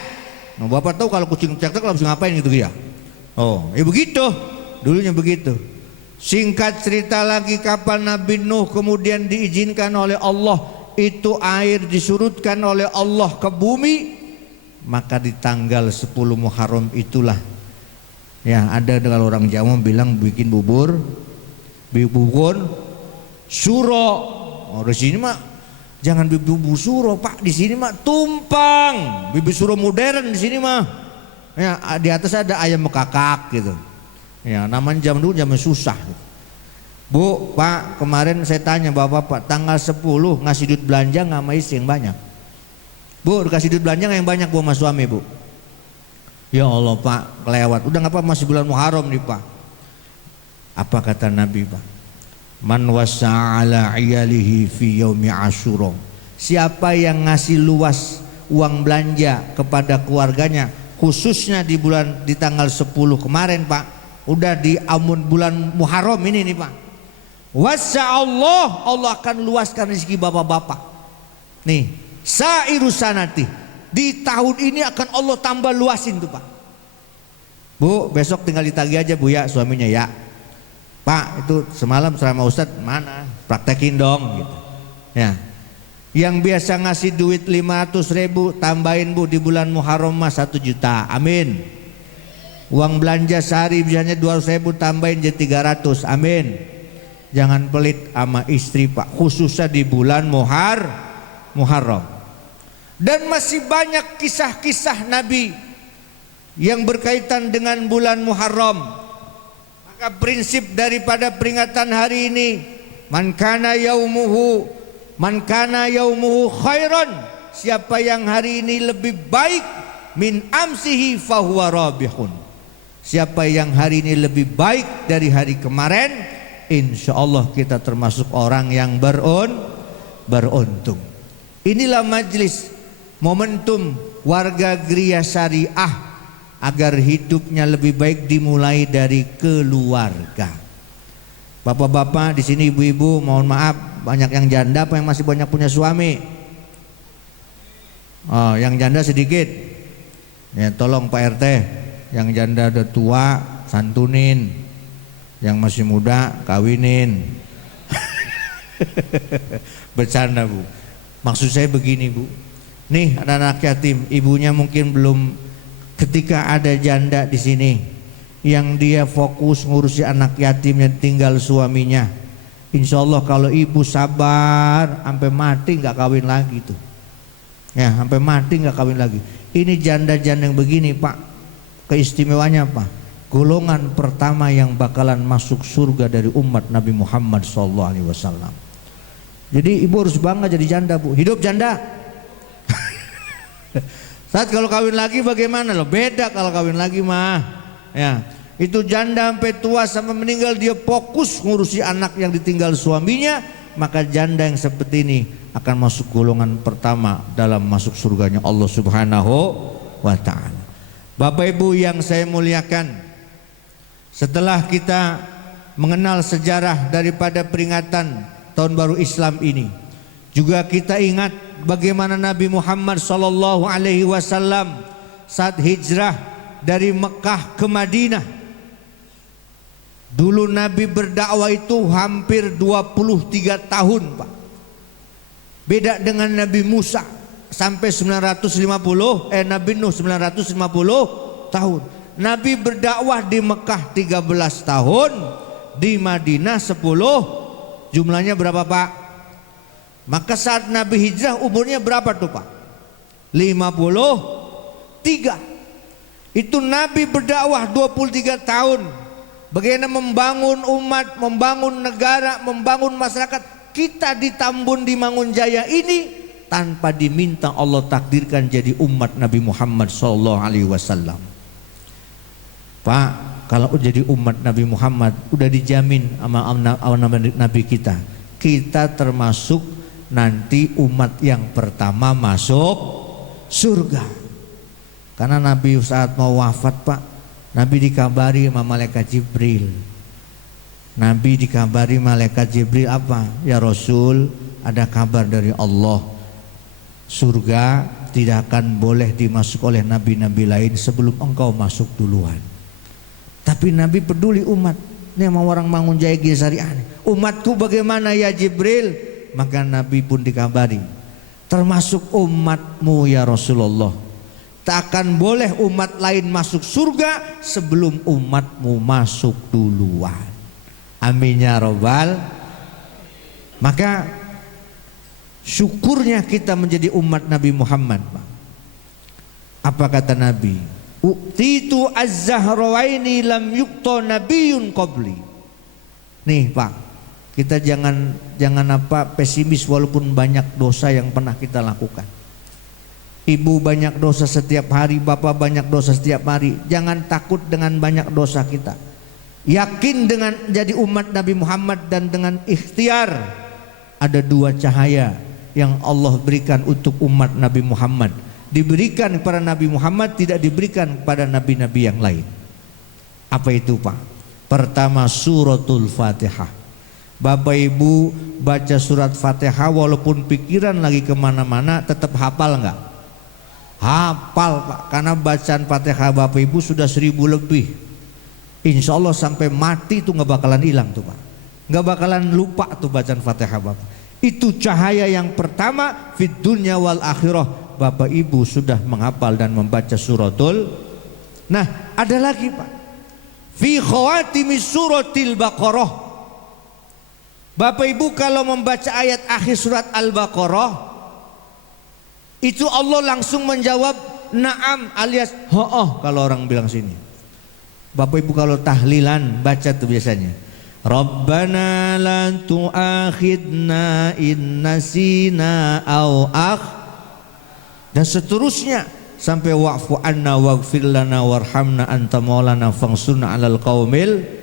Nah, Bapak tahu kalau kucing teriak-teriak habis ngapain gitu ya? Oh, ya begitu. Dulunya begitu. Singkat cerita lagi, kapan Nabi Nuh kemudian diizinkan oleh Allah itu air disurutkan oleh Allah ke bumi, maka di tanggal 10 Muharram itulah ya, ada kalau orang Jawa bilang bikin bubur suro. Oh, di sini mah jangan bubur suro Pak, di sini mah tumpang, bubur suro modern di sini mah. Ya, di atas ada ayam mekakak gitu. Ya, namanya zaman dulu zaman susah. Bu, Pak, kemarin saya tanya Bapak, tanggal 10 ngasih duit belanja nggak sama istri yang banyak? Bu, dikasih duit belanja nggak yang banyak Bu sama suami Bu? Ya Allah Pak, kelewat. Udah nggak apa, masih bulan Muharram nih Pak. Apa kata Nabi Pak? Man wasa'ala iyalihi fi yaumi Asyura. Siapa yang ngasih luas uang belanja kepada keluarganya, khususnya di tanggal 10 kemarin Pak. Udah di bulan Muharram ini nih Pak. Wasa'allah, Allah akan luaskan rezeki bapak-bapak. Nih, sairu sanati. Di tahun ini akan Allah tambah luasin tuh Pak. Bu, besok tinggal ditagih aja Bu ya suaminya ya. Pak, itu semalam sama Ustadz mana? Praktekin dong gitu. Ya. Yang biasa ngasih duit 500.000 tambahin Bu di bulan Muharram mas 1 juta. Amin. Uang belanja sehari biasanya 200.000 tambahin jadi 300. Amin. Jangan pelit sama istri Pak, khususnya di bulan Muharram. Dan masih banyak kisah-kisah Nabi yang berkaitan dengan bulan Muharram. Maka prinsip daripada peringatan hari ini, man kana yaumuhu khairan, siapa yang hari ini lebih baik min amsihi fahuwa rabihun. Siapa yang hari ini lebih baik dari hari kemarin, insya Allah kita termasuk orang yang beruntung. Inilah majelis momentum warga Gria Syariah agar hidupnya lebih baik dimulai dari keluarga. Bapak-bapak di sini, ibu-ibu, mohon maaf banyak yang janda apa yang masih banyak punya suami? Oh, yang janda sedikit. Ya, tolong Pak RT, yang janda udah tua santunin, yang masih muda kawinin. Bercanda Bu. Maksud saya begini Bu. Nih ada anak yatim, ibunya mungkin belum, ketika ada janda di sini yang dia fokus ngurusi anak yatim yang tinggal suaminya, insya Allah kalau ibu sabar sampai mati nggak kawin lagi tuh. Ya, sampai mati nggak kawin lagi. Ini janda-janda yang begini Pak, keistimewaannya apa? Golongan pertama yang bakalan masuk surga dari umat Nabi Muhammad SAW. Jadi ibu harus bangga jadi janda Bu. Hidup janda. Saat kalau kawin lagi bagaimana loh? Beda kalau kawin lagi mah. Ya, itu janda sampai tua sampai meninggal dia fokus ngurusi anak yang ditinggal suaminya, maka janda yang seperti ini akan masuk golongan pertama dalam masuk surganya Allah Subhanahu wa ta'ala. Bapak Ibu yang saya muliakan, setelah kita mengenal sejarah daripada peringatan Tahun Baru Islam ini, juga kita ingat bagaimana Nabi Muhammad SAW saat hijrah dari Mekah ke Madinah. Dulu Nabi berdakwah itu hampir 23 tahun, Pak. Beda dengan Nabi Musa sampai 950, Nabi Nuh 950 tahun. Nabi berdakwah di Mekah 13 tahun, di Madinah 10. Jumlahnya berapa, Pak? Maka saat Nabi hijrah umurnya berapa tuh, Pak? 53. Itu Nabi berdakwah 23 tahun. Bagaimana membangun umat, membangun negara, membangun masyarakat. Kita di Tambun di Mangunjaya ini tanpa diminta Allah takdirkan jadi umat Nabi Muhammad SAW. Pak, kalau jadi umat Nabi Muhammad udah dijamin sama Nabi kita. Kita termasuk nanti umat yang pertama masuk surga. Karena Nabi saat mau wafat, Pak, Nabi dikabari sama malaikat Jibril. Nabi dikabari malaikat Jibril apa? Ya Rasul, ada kabar dari Allah. Surga tidak akan boleh dimasuk oleh nabi-nabi lain sebelum engkau masuk duluan. Tapi Nabi peduli umat. Ini sama orang Mangunjaya Syariah. Umatku bagaimana ya Jibril? Maka Nabi pun dikabari, termasuk umatmu ya Rasulullah. Tak akan boleh umat lain masuk surga sebelum umatmu masuk duluan. Amin ya robbal. Maka syukurnya kita menjadi umat Nabi Muhammad, Pak. Apa kata Nabi? Utitu az-zahrawaini lam yukta nabiyyun qabli. Nih, Pak, kita jangan pesimis walaupun banyak dosa yang pernah kita lakukan. Ibu banyak dosa setiap hari, bapak banyak dosa setiap hari. Jangan takut dengan banyak dosa kita. Yakin dengan jadi umat Nabi Muhammad dan dengan ikhtiar. Ada dua cahaya yang Allah berikan untuk umat Nabi Muhammad. Diberikan kepada Nabi Muhammad, tidak diberikan kepada nabi-nabi yang lain. Apa itu, Pak? Pertama, suratul Fatihah. Bapak Ibu baca surat Fatihah walaupun pikiran lagi kemana-mana, tetap hafal enggak? Hafal, Pak, karena bacaan Fatihah Bapak Ibu sudah 1000 lebih. Insya Allah sampai mati tuh nggak bakalan hilang tuh, Pak. Nggak bakalan lupa tuh bacaan Fatihah Bapak. Itu cahaya yang pertama fid dunya wal akhirah. Bapak Ibu sudah menghafal dan membaca suratul. Nah, ada lagi, Pak. Fi khawatimi suratil Baqarah. Bapak Ibu kalau membaca ayat akhir surat Al-Baqarah, itu Allah langsung menjawab na'am alias ho'oh kalau orang bilang sini. Bapak Ibu kalau tahlilan baca tuh biasanya Rabbana la tu'akhidna in nasina au dan seterusnya sampai wa'fu anna waghfir lana warhamna anta maulana fangsurna 'alal qaumil.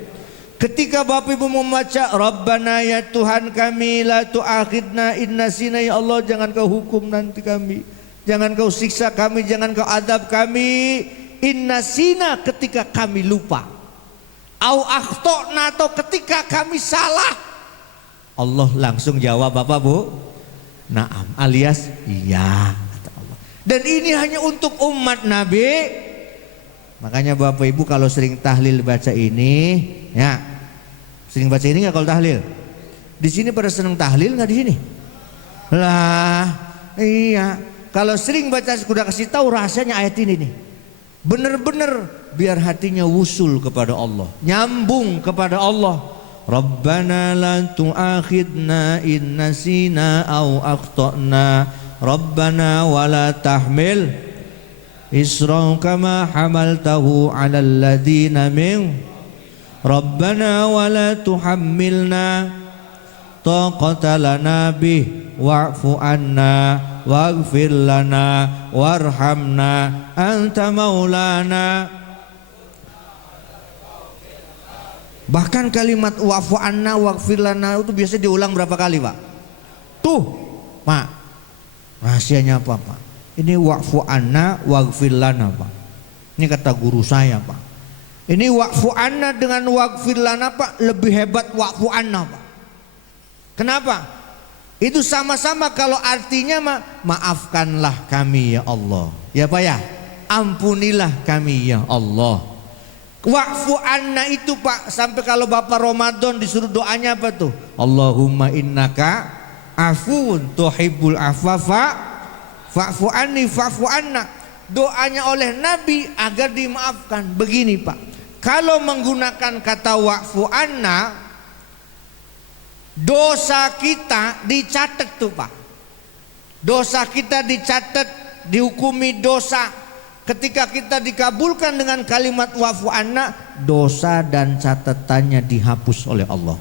Ketika Bapak Ibu membaca Rabbana ya Tuhan kami la tu'akhidna in nasina, ya Allah jangan kau hukum nanti kami, jangan kau siksa kami, jangan kau adab kami in nasina ketika kami lupa, au akhtona atau ketika kami salah. Allah langsung jawab Bapak Bu, na'am alias iya kata Allah. Dan ini hanya untuk umat Nabi. Makanya Bapak Ibu kalau sering tahlil baca ini, ya sering baca ini nggak kalau tahlil? Di sini pada seneng tahlil nggak di sini? Lah, iya. Kalau sering baca, sudah kasih tahu rahasianya ayat ini nih. Bener-bener biar hatinya wusul kepada Allah, nyambung kepada Allah. Rabbana la tu'akhidna in nasina au akhtana. Rabbana wala tahmil Isra kama hamaltahu 'alal ladzina min Rabbana wala tuhammilna taqata lana bih wa'fu anna waghfir lana warhamna anta maulana. Bahkan kalimat wa'fu anna waghfir lana itu biasa diulang berapa kali, Pak? Tuh, Pak. Rahasianya apa, Pak? Ini wa'fu anna waghfir lana, Pak. Ini kata guru saya, Pak. Ini wa'fu anna dengan waghfir lana, Pak, lebih hebat wa'fu anna, Pak. Kenapa? Itu sama-sama kalau artinya maafkanlah kami ya Allah. Ya Pak ya, ampunilah kami ya Allah. Wa'fu anna itu Pak, sampai kalau Bapak Ramadan disuruh doanya apa tuh? Allahumma innaka afun tuhibbul afwa fa'fu anni fa'fu anna. Doanya oleh Nabi agar dimaafkan. Begini Pak, kalau menggunakan kata wa'fu anna, dosa kita dicatat tuh Pak. Dosa kita dicatat, dihukumi dosa. Ketika kita dikabulkan dengan kalimat wa'fu anna, dosa dan catatannya dihapus oleh Allah.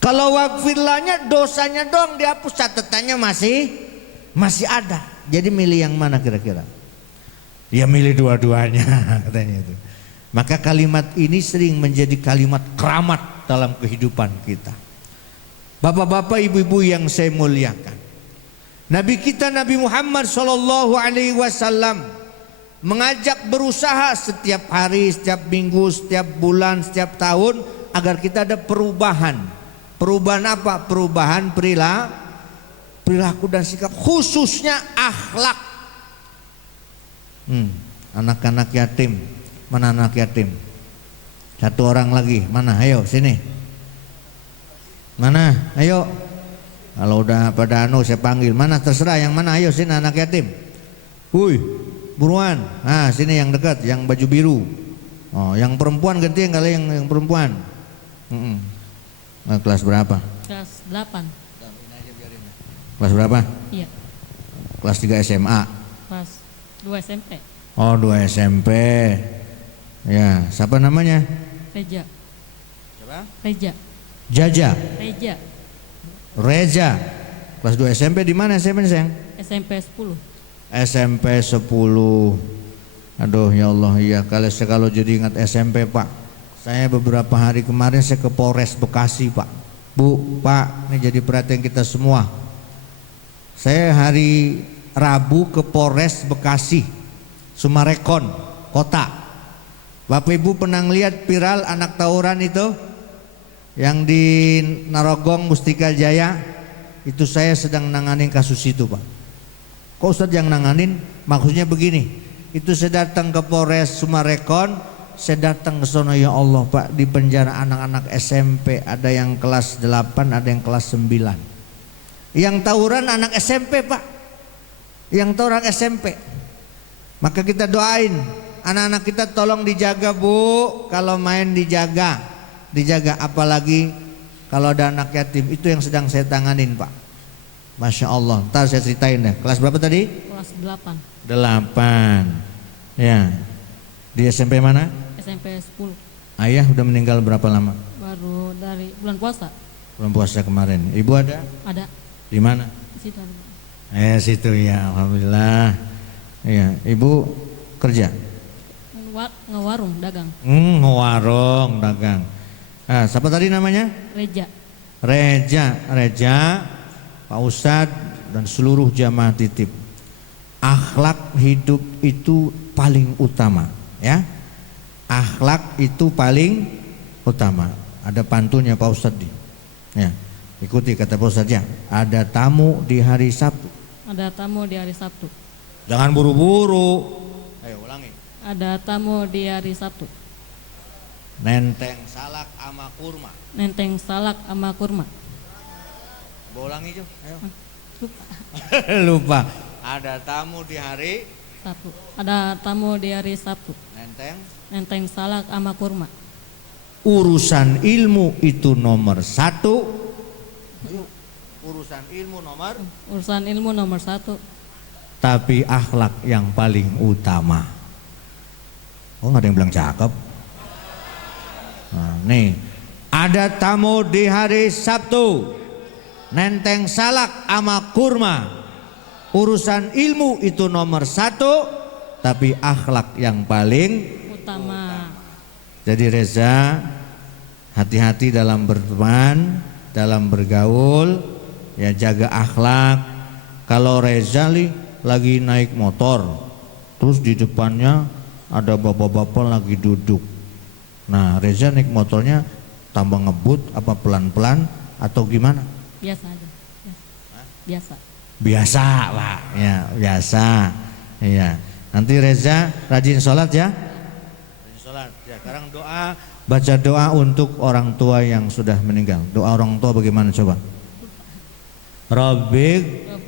Kalau waghfirlahnya, dosanya doang dihapus, catatannya masih ada. Jadi milih yang mana kira-kira? Ya milih dua-duanya katanya itu. Maka kalimat ini sering menjadi kalimat keramat dalam kehidupan kita. Bapak-bapak, ibu-ibu yang saya muliakan, Nabi kita Nabi Muhammad SAW mengajak berusaha setiap hari, setiap minggu, setiap bulan, setiap tahun agar kita ada perubahan. Perubahan apa? Perubahan perilaku dan sikap, khususnya akhlak. Anak-anak yatim, mana anak yatim? Satu orang lagi, mana? Ayo sini. Mana? Ayo. Kalau udah pada saya panggil. Mana? Terserah yang mana? Ayo sini anak yatim. Buruan. Nah, sini yang dekat, yang baju biru. Oh, yang perempuan gantian kali yang perempuan. Nah, kelas berapa? Kelas 8. Kelas berapa? Iya. Kelas 3 SMA. Kelas 2 SMP. Oh, 2 SMP. Ya, siapa namanya? Reja. Siapa? Reja. Jaja. Reja. Reza. Kelas 2 SMP di mana SMP sayang? SMP 10. SMP 10. Aduh ya Allah, iya kalau jadi ingat SMP Pak. Saya beberapa hari kemarin saya ke Polres Bekasi Pak. Bu, Pak, ini jadi perhatian kita semua. Saya hari Rabu ke Polres Bekasi, Sumarekon, kota. Bapak Ibu pernah lihat viral anak tawuran itu? Yang di Narogong Mustika Jaya? Itu saya sedang nanganin kasus itu Pak. Kok Ustadz yang nanganin? Maksudnya begini, itu saya datang ke Polres Sumarekon, saya datang ke sono, ya Allah Pak, di penjara anak-anak SMP, ada yang kelas 8, ada yang kelas 9. Yang tawuran anak SMP Pak, yang tawuran SMP. Maka kita doain anak-anak kita tolong dijaga Bu, kalau main dijaga, apalagi kalau ada anak yatim, itu yang sedang saya tanganin Pak. Masya Allah, ntar saya ceritain deh. Kelas berapa tadi? Kelas 8. 8. Ya. Di SMP mana? SMP 10. Ayah udah meninggal berapa lama? Baru dari bulan puasa. Bulan puasa kemarin. Ibu ada? Ada. Di mana? Di situ. Situ ya, alhamdulillah. Iya, ibu kerja? Ngewarung, dagang. Ngewarung, dagang. Siapa tadi namanya? Reja. Reja, Pak Ustadz dan seluruh jamaah titip. Akhlak hidup itu paling utama, ya. Akhlak itu paling utama. Ada pantunnya Pak Ustadz. Ya, ikuti kata Pak Ustadz ya. Ada tamu di hari Sabtu. Ada tamu di hari Sabtu. Jangan buru-buru. Ayo ulangi. Ada tamu di hari Sabtu. Nenteng salak ama kurma. Nenteng salak sama kurma. Ulangi Jo. Ayo. Lupa. Lupa. Ada tamu di hari Sabtu. Ada tamu di hari Sabtu. Nenteng salak sama kurma. Urusan ilmu itu nomor 1. Urusan ilmu nomor 1. Tapi akhlak yang paling utama. Oh, nggak ada yang bilang cakep. Nah, nih, ada tamu di hari Sabtu. Nenteng salak sama kurma. Urusan ilmu itu nomor 1, tapi akhlak yang paling utama. Jadi Reza, hati-hati dalam berteman, dalam bergaul, ya jaga akhlak. Kalau Reza lagi naik motor, terus di depannya ada bapak-bapak lagi duduk. Nah, Reza naik motornya tambah ngebut apa pelan-pelan atau gimana? Biasa aja. Biasa. Biasa, Pak. Ya, biasa. Iya. Nanti Reza rajin sholat ya. Rajin sholat. Ya, sekarang doa, baca doa untuk orang tua yang sudah meninggal. Doa orang tua bagaimana coba? Rabbi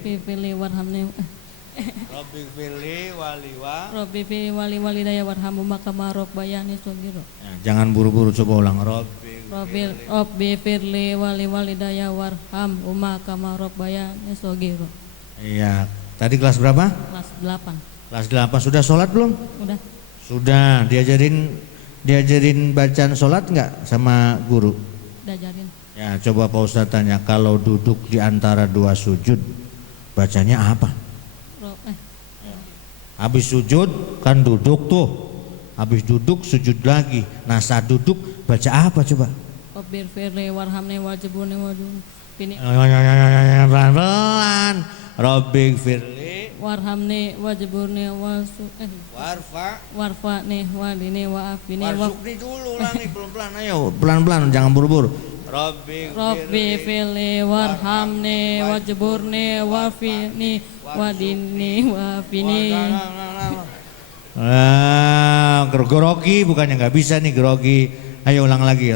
Fili warhamni firli waliwa. Rabbi fili wali walidaya warhamu makama rabbayani shaghira. Ya, jangan buru-buru, coba ulang. Rabbi firli wali walidaya warham makama rabbayani shaghira. Iya. Tadi kelas berapa? Kelas 8. Kelas 8. Sudah sholat belum? Udah. Sudah. Diajarin bacaan sholat nggak sama guru? Diajarin. Ya, coba Pak Ustadz tanya, kalau duduk di antara dua sujud bacanya apa? Habis sujud kan duduk tuh, habis duduk sujud lagi. Nah, saat duduk baca apa coba? Rabbi firli warhamni wajibuni wajibuni. Pelan-pelan. Rabbi firli Warhamni wajiburni warfa'ni wadini wa'afini warzuqni dulu lah nih, pelan-pelan. Ayo pelan-pelan, jangan buru-buru. Rabbi fili warhamni wajiburni warfini wadini wa'afini. Grogi bukannya nggak bisa nih, grogi. Ayo ulang lagi.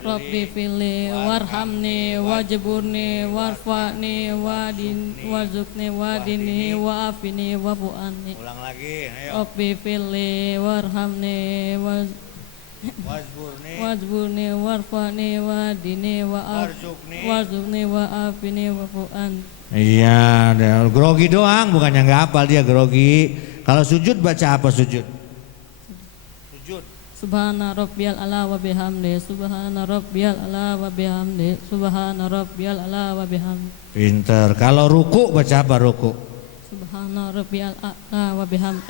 Rabbi fili warhamni wajiburni warfa'ni warzuqni wadini wa'afini wa'fu'ani. Ulang lagi, ayo. Rabbi fili warhamni wajburni warfa'ni wadini warzuqni wa'afini wa'fu'an. Iya, grogi doang, bukannya nggak hafal dia, grogi. Kalau sujud baca apa sujud? Subhana rabbiyal ala wa bihamdi, subhana rabbiyal ala wa bihamdi, subhana rabbiyal ala wa bihamdi. Pinter. Kalau ruku baca apa ruku? Subhana rabbiyal ala wa bihamdi.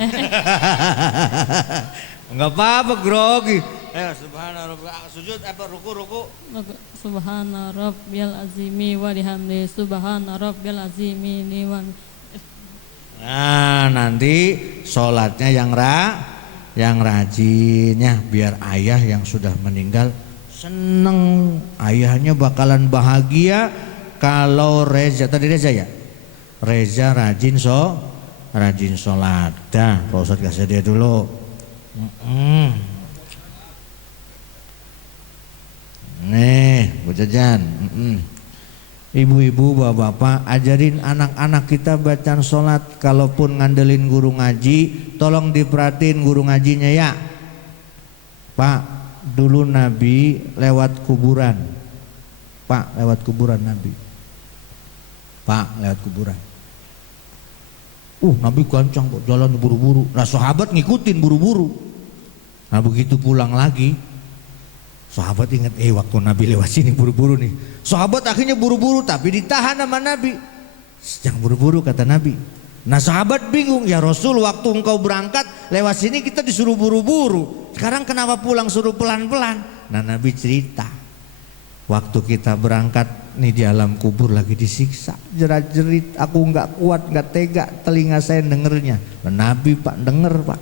Enggak apa-apa, grogi. Subhana rabbiyal, sujud apa ruku? Subhana rabbiyal azimi wa bihamdi, subhana rabbiyal azimi wa. Nah, nanti sholatnya yang rajin ya, biar ayah yang sudah meninggal seneng. Ayahnya bakalan bahagia kalau Reza, tadi Reza ya, Reza rajin sholat. Dah, Pak Ustadz kasih dia dulu. Nih, Bu Jajan. Ibu-ibu, bapak-bapak, ajarin anak-anak kita bacaan sholat. Kalaupun ngandelin guru ngaji, tolong diperhatiin guru ngajinya ya. Pak, dulu Nabi lewat kuburan. Pak, lewat kuburan Nabi. Pak, lewat kuburan. Nabi gancang kok, jalan buru-buru. Nah, sahabat ngikutin buru-buru. Nah, begitu pulang lagi, sahabat ingat, waktu Nabi lewat sini buru-buru nih. Sahabat akhirnya buru-buru, tapi ditahan sama Nabi. Jangan buru-buru kata Nabi. Nah, sahabat bingung, ya Rasul, waktu engkau berangkat lewat sini kita disuruh buru-buru. Sekarang kenapa pulang suruh pelan-pelan? Nah, Nabi cerita, waktu kita berangkat nih di alam kubur lagi disiksa, jerat-jerit, aku nggak kuat, nggak tega, telinga saya dengernya. Nah, Nabi Pak denger Pak.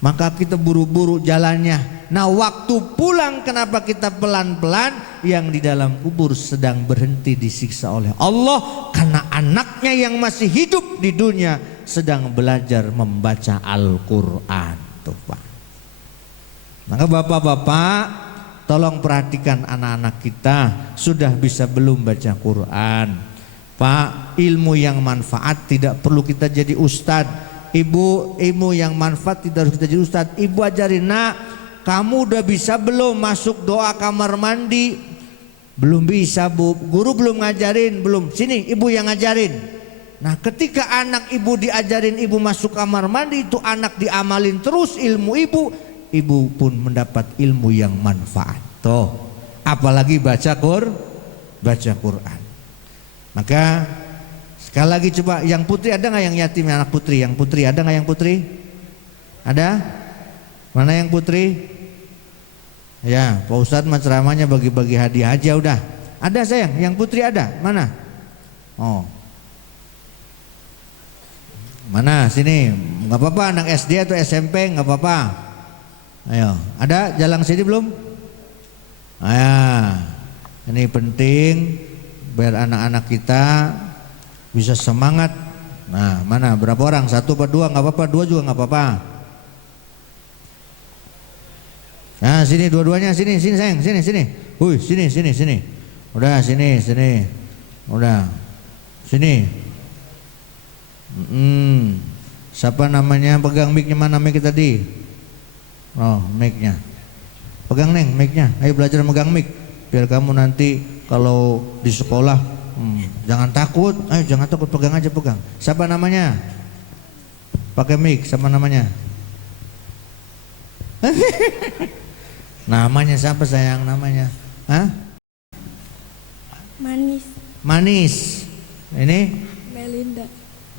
Maka kita buru-buru jalannya. Nah, waktu pulang kenapa kita pelan-pelan? Yang di dalam kubur sedang berhenti disiksa oleh Allah karena anaknya yang masih hidup di dunia sedang belajar membaca Al-Quran. Tuh Pak. Maka bapak-bapak, tolong perhatikan anak-anak kita, sudah bisa belum baca Quran? Pak, ilmu yang manfaat tidak perlu kita jadi ustadz. Ibu, ilmu yang manfaat tidak harus kita jadi ustadz. Ibu ajarin, nak, kamu udah bisa belum masuk doa kamar mandi? Belum bisa Bu, guru belum ngajarin. Belum, sini ibu yang ngajarin. Nah, ketika anak ibu diajarin, ibu masuk kamar mandi, itu anak diamalin terus ilmu ibu, ibu pun mendapat ilmu yang manfaat. Tuh, apalagi baca Quran. Maka sekali lagi coba, yang putri ada nggak yang yatim, anak putri? Yang putri ada nggak yang putri? Ada? Mana yang putri? Ya, Pak Ustadz mah ceramahnya bagi-bagi hadiah aja udah. Ada sayang, yang putri ada? Mana? Oh. Mana? Sini. Nggak apa-apa, anak SD atau SMP nggak apa-apa. Ayo, ada jalan sini belum? Ini penting biar anak-anak kita bisa semangat. Nah, mana? Berapa orang? 1 atau 2 nggak apa-apa, 2 juga nggak apa-apa. Nah, sini dua-duanya, sini sayang, sini. Sini. Udah, sini. Udah. Sini. Siapa namanya pegang mic-nya, mana mic tadi? Oh, mic-nya. Pegang Neng mic-nya. Ayo belajar megang mic biar kamu nanti kalau di sekolah jangan takut. Ayo jangan takut, pegang aja pegang. Siapa namanya? Pakai mic, siapa namanya? Namanya siapa sayang namanya? Hah? Manis. Ini?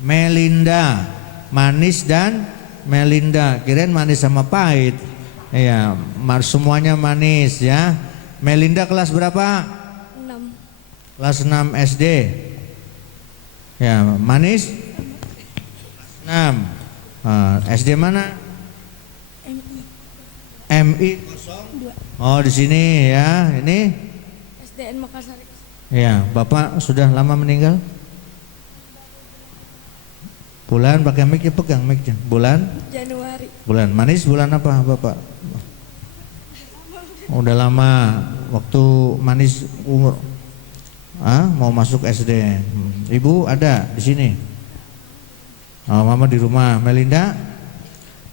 Melinda. Manis dan Melinda. Kirain manis sama pahit. Iya, semuanya manis ya. Melinda kelas berapa? 6. Kelas 6 SD. Ya, manis? 6. SD mana? MI 02. Oh, di sini ya. Ini SDN Makassar. Ya, Bapak sudah lama meninggal? Bulan pakai mic ya, pegang mic-nya. Bulan? Januari. Bulan manis bulan apa Bapak? Udah lama waktu manis umur mau masuk SD. Ibu ada di sini. Oh, Mama di rumah. Melinda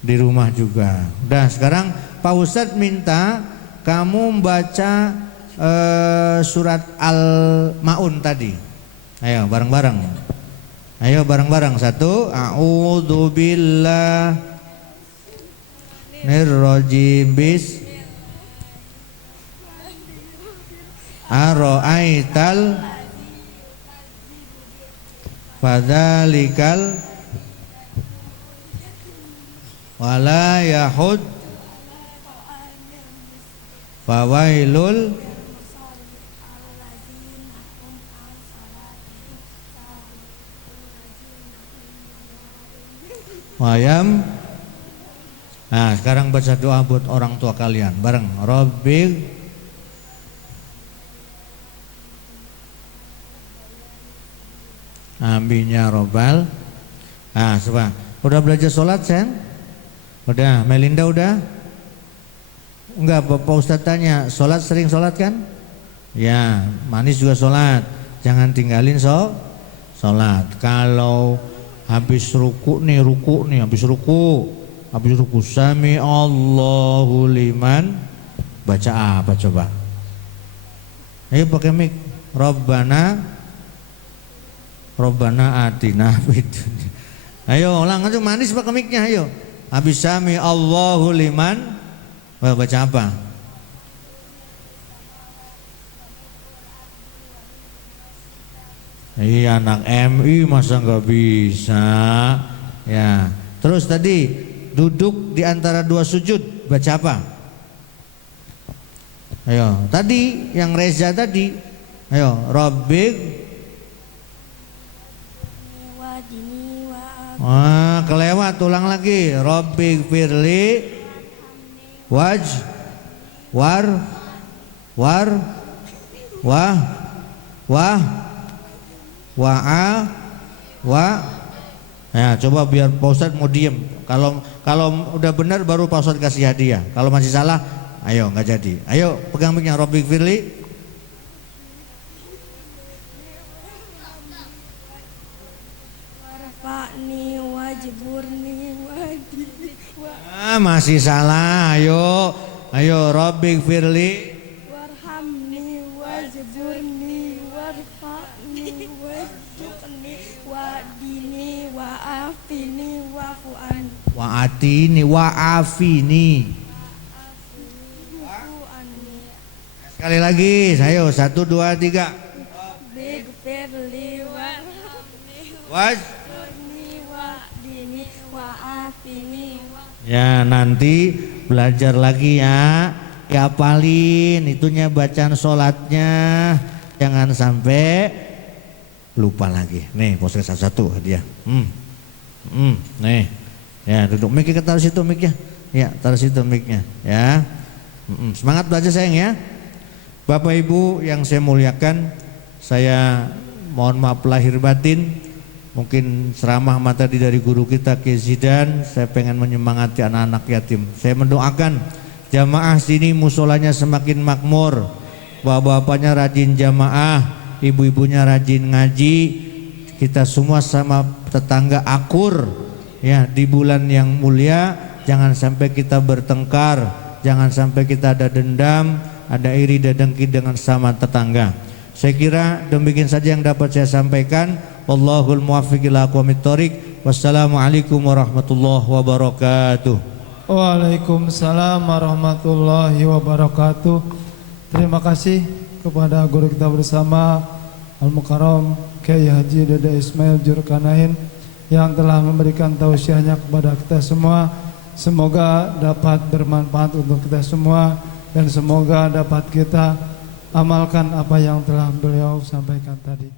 di rumah juga. Udah, sekarang Pak Ustadz minta kamu baca surat Al-Maun tadi. Ayo bareng-bareng. Ayo bareng-bareng. 1. A'udzubillahinirrajim. Aro'aital fadzalikal wala yahud fawailul wayam. Nah, sekarang baca doa buat orang tua kalian bareng. Rabbi Aminya robbal. Nah, coba. Udah belajar sholat, Sen? Udah. Melinda udah? Enggak, Bapak Ustadz tanya. Sholat, sering sholat kan? Ya, manis juga sholat. Jangan tinggalin sholat. Kalau habis ruku nih, habis ruku sami Allahu liman. Baca apa coba? Ayo pakai mic. Robbana atina fid dunya. Ayo ulang aja manis pakai mic-nya ayo. Habis sami Allahu liman. Baca apa? Iya, anak MI masa nggak bisa. Ya. Terus tadi duduk di antara 2 sujud baca apa? Ayo, tadi yang Reza tadi. Ayo, Rabbik. Kelewat, ulang lagi. Rabbik firli Ya, coba biar Pak Ustadz mau diem. Kalau udah benar baru Pak Ustadz kasih hadiah. Kalau masih salah, ayo nggak jadi. Ayo pegang mic-nya. Rabbik firli masih salah. Ayo Rabbik firli warhamni wajburni warfa'ni wajukni wadini wa'afini wa'fu'an wa'afini. Sekali lagi, ayo 1, 2, 3. Bigfirli warhamni wajburni wa'dini wa'afini. Ya, nanti belajar lagi ya. ya apalin itunya bacaan sholatnya, jangan sampai lupa lagi. Nih poster satu hadiah. Nih ya duduk mic kita taruh situ micnya, ya taruh situ micnya ya. Semangat belajar sayang ya. Bapak Ibu yang saya muliakan, saya mohon maaf lahir batin. Mungkin ceramah tadi dari guru kita Ki Zidan, saya pengen menyemangati anak-anak yatim. Saya mendoakan jamaah sini musolanya semakin makmur, bapak-bapaknya rajin jamaah, ibu-ibunya rajin ngaji, kita semua sama tetangga akur ya di bulan yang mulia. Jangan sampai kita bertengkar, jangan sampai kita ada dendam, ada iri dan dengki dengan sama tetangga. Saya kira demikian saja yang dapat saya sampaikan. Wallahul muwaffiq ila aqwamit thoriq. Wassalamualaikum warahmatullahi wabarakatuh. Waalaikumsalam warahmatullahi wabarakatuh. Terima kasih kepada guru kita bersama Al-Mukarram Kiai Haji Dede Ismail Jurkanain yang telah memberikan tausiahnya kepada kita semua. Semoga dapat bermanfaat untuk kita semua dan semoga dapat kita amalkan apa yang telah beliau sampaikan tadi.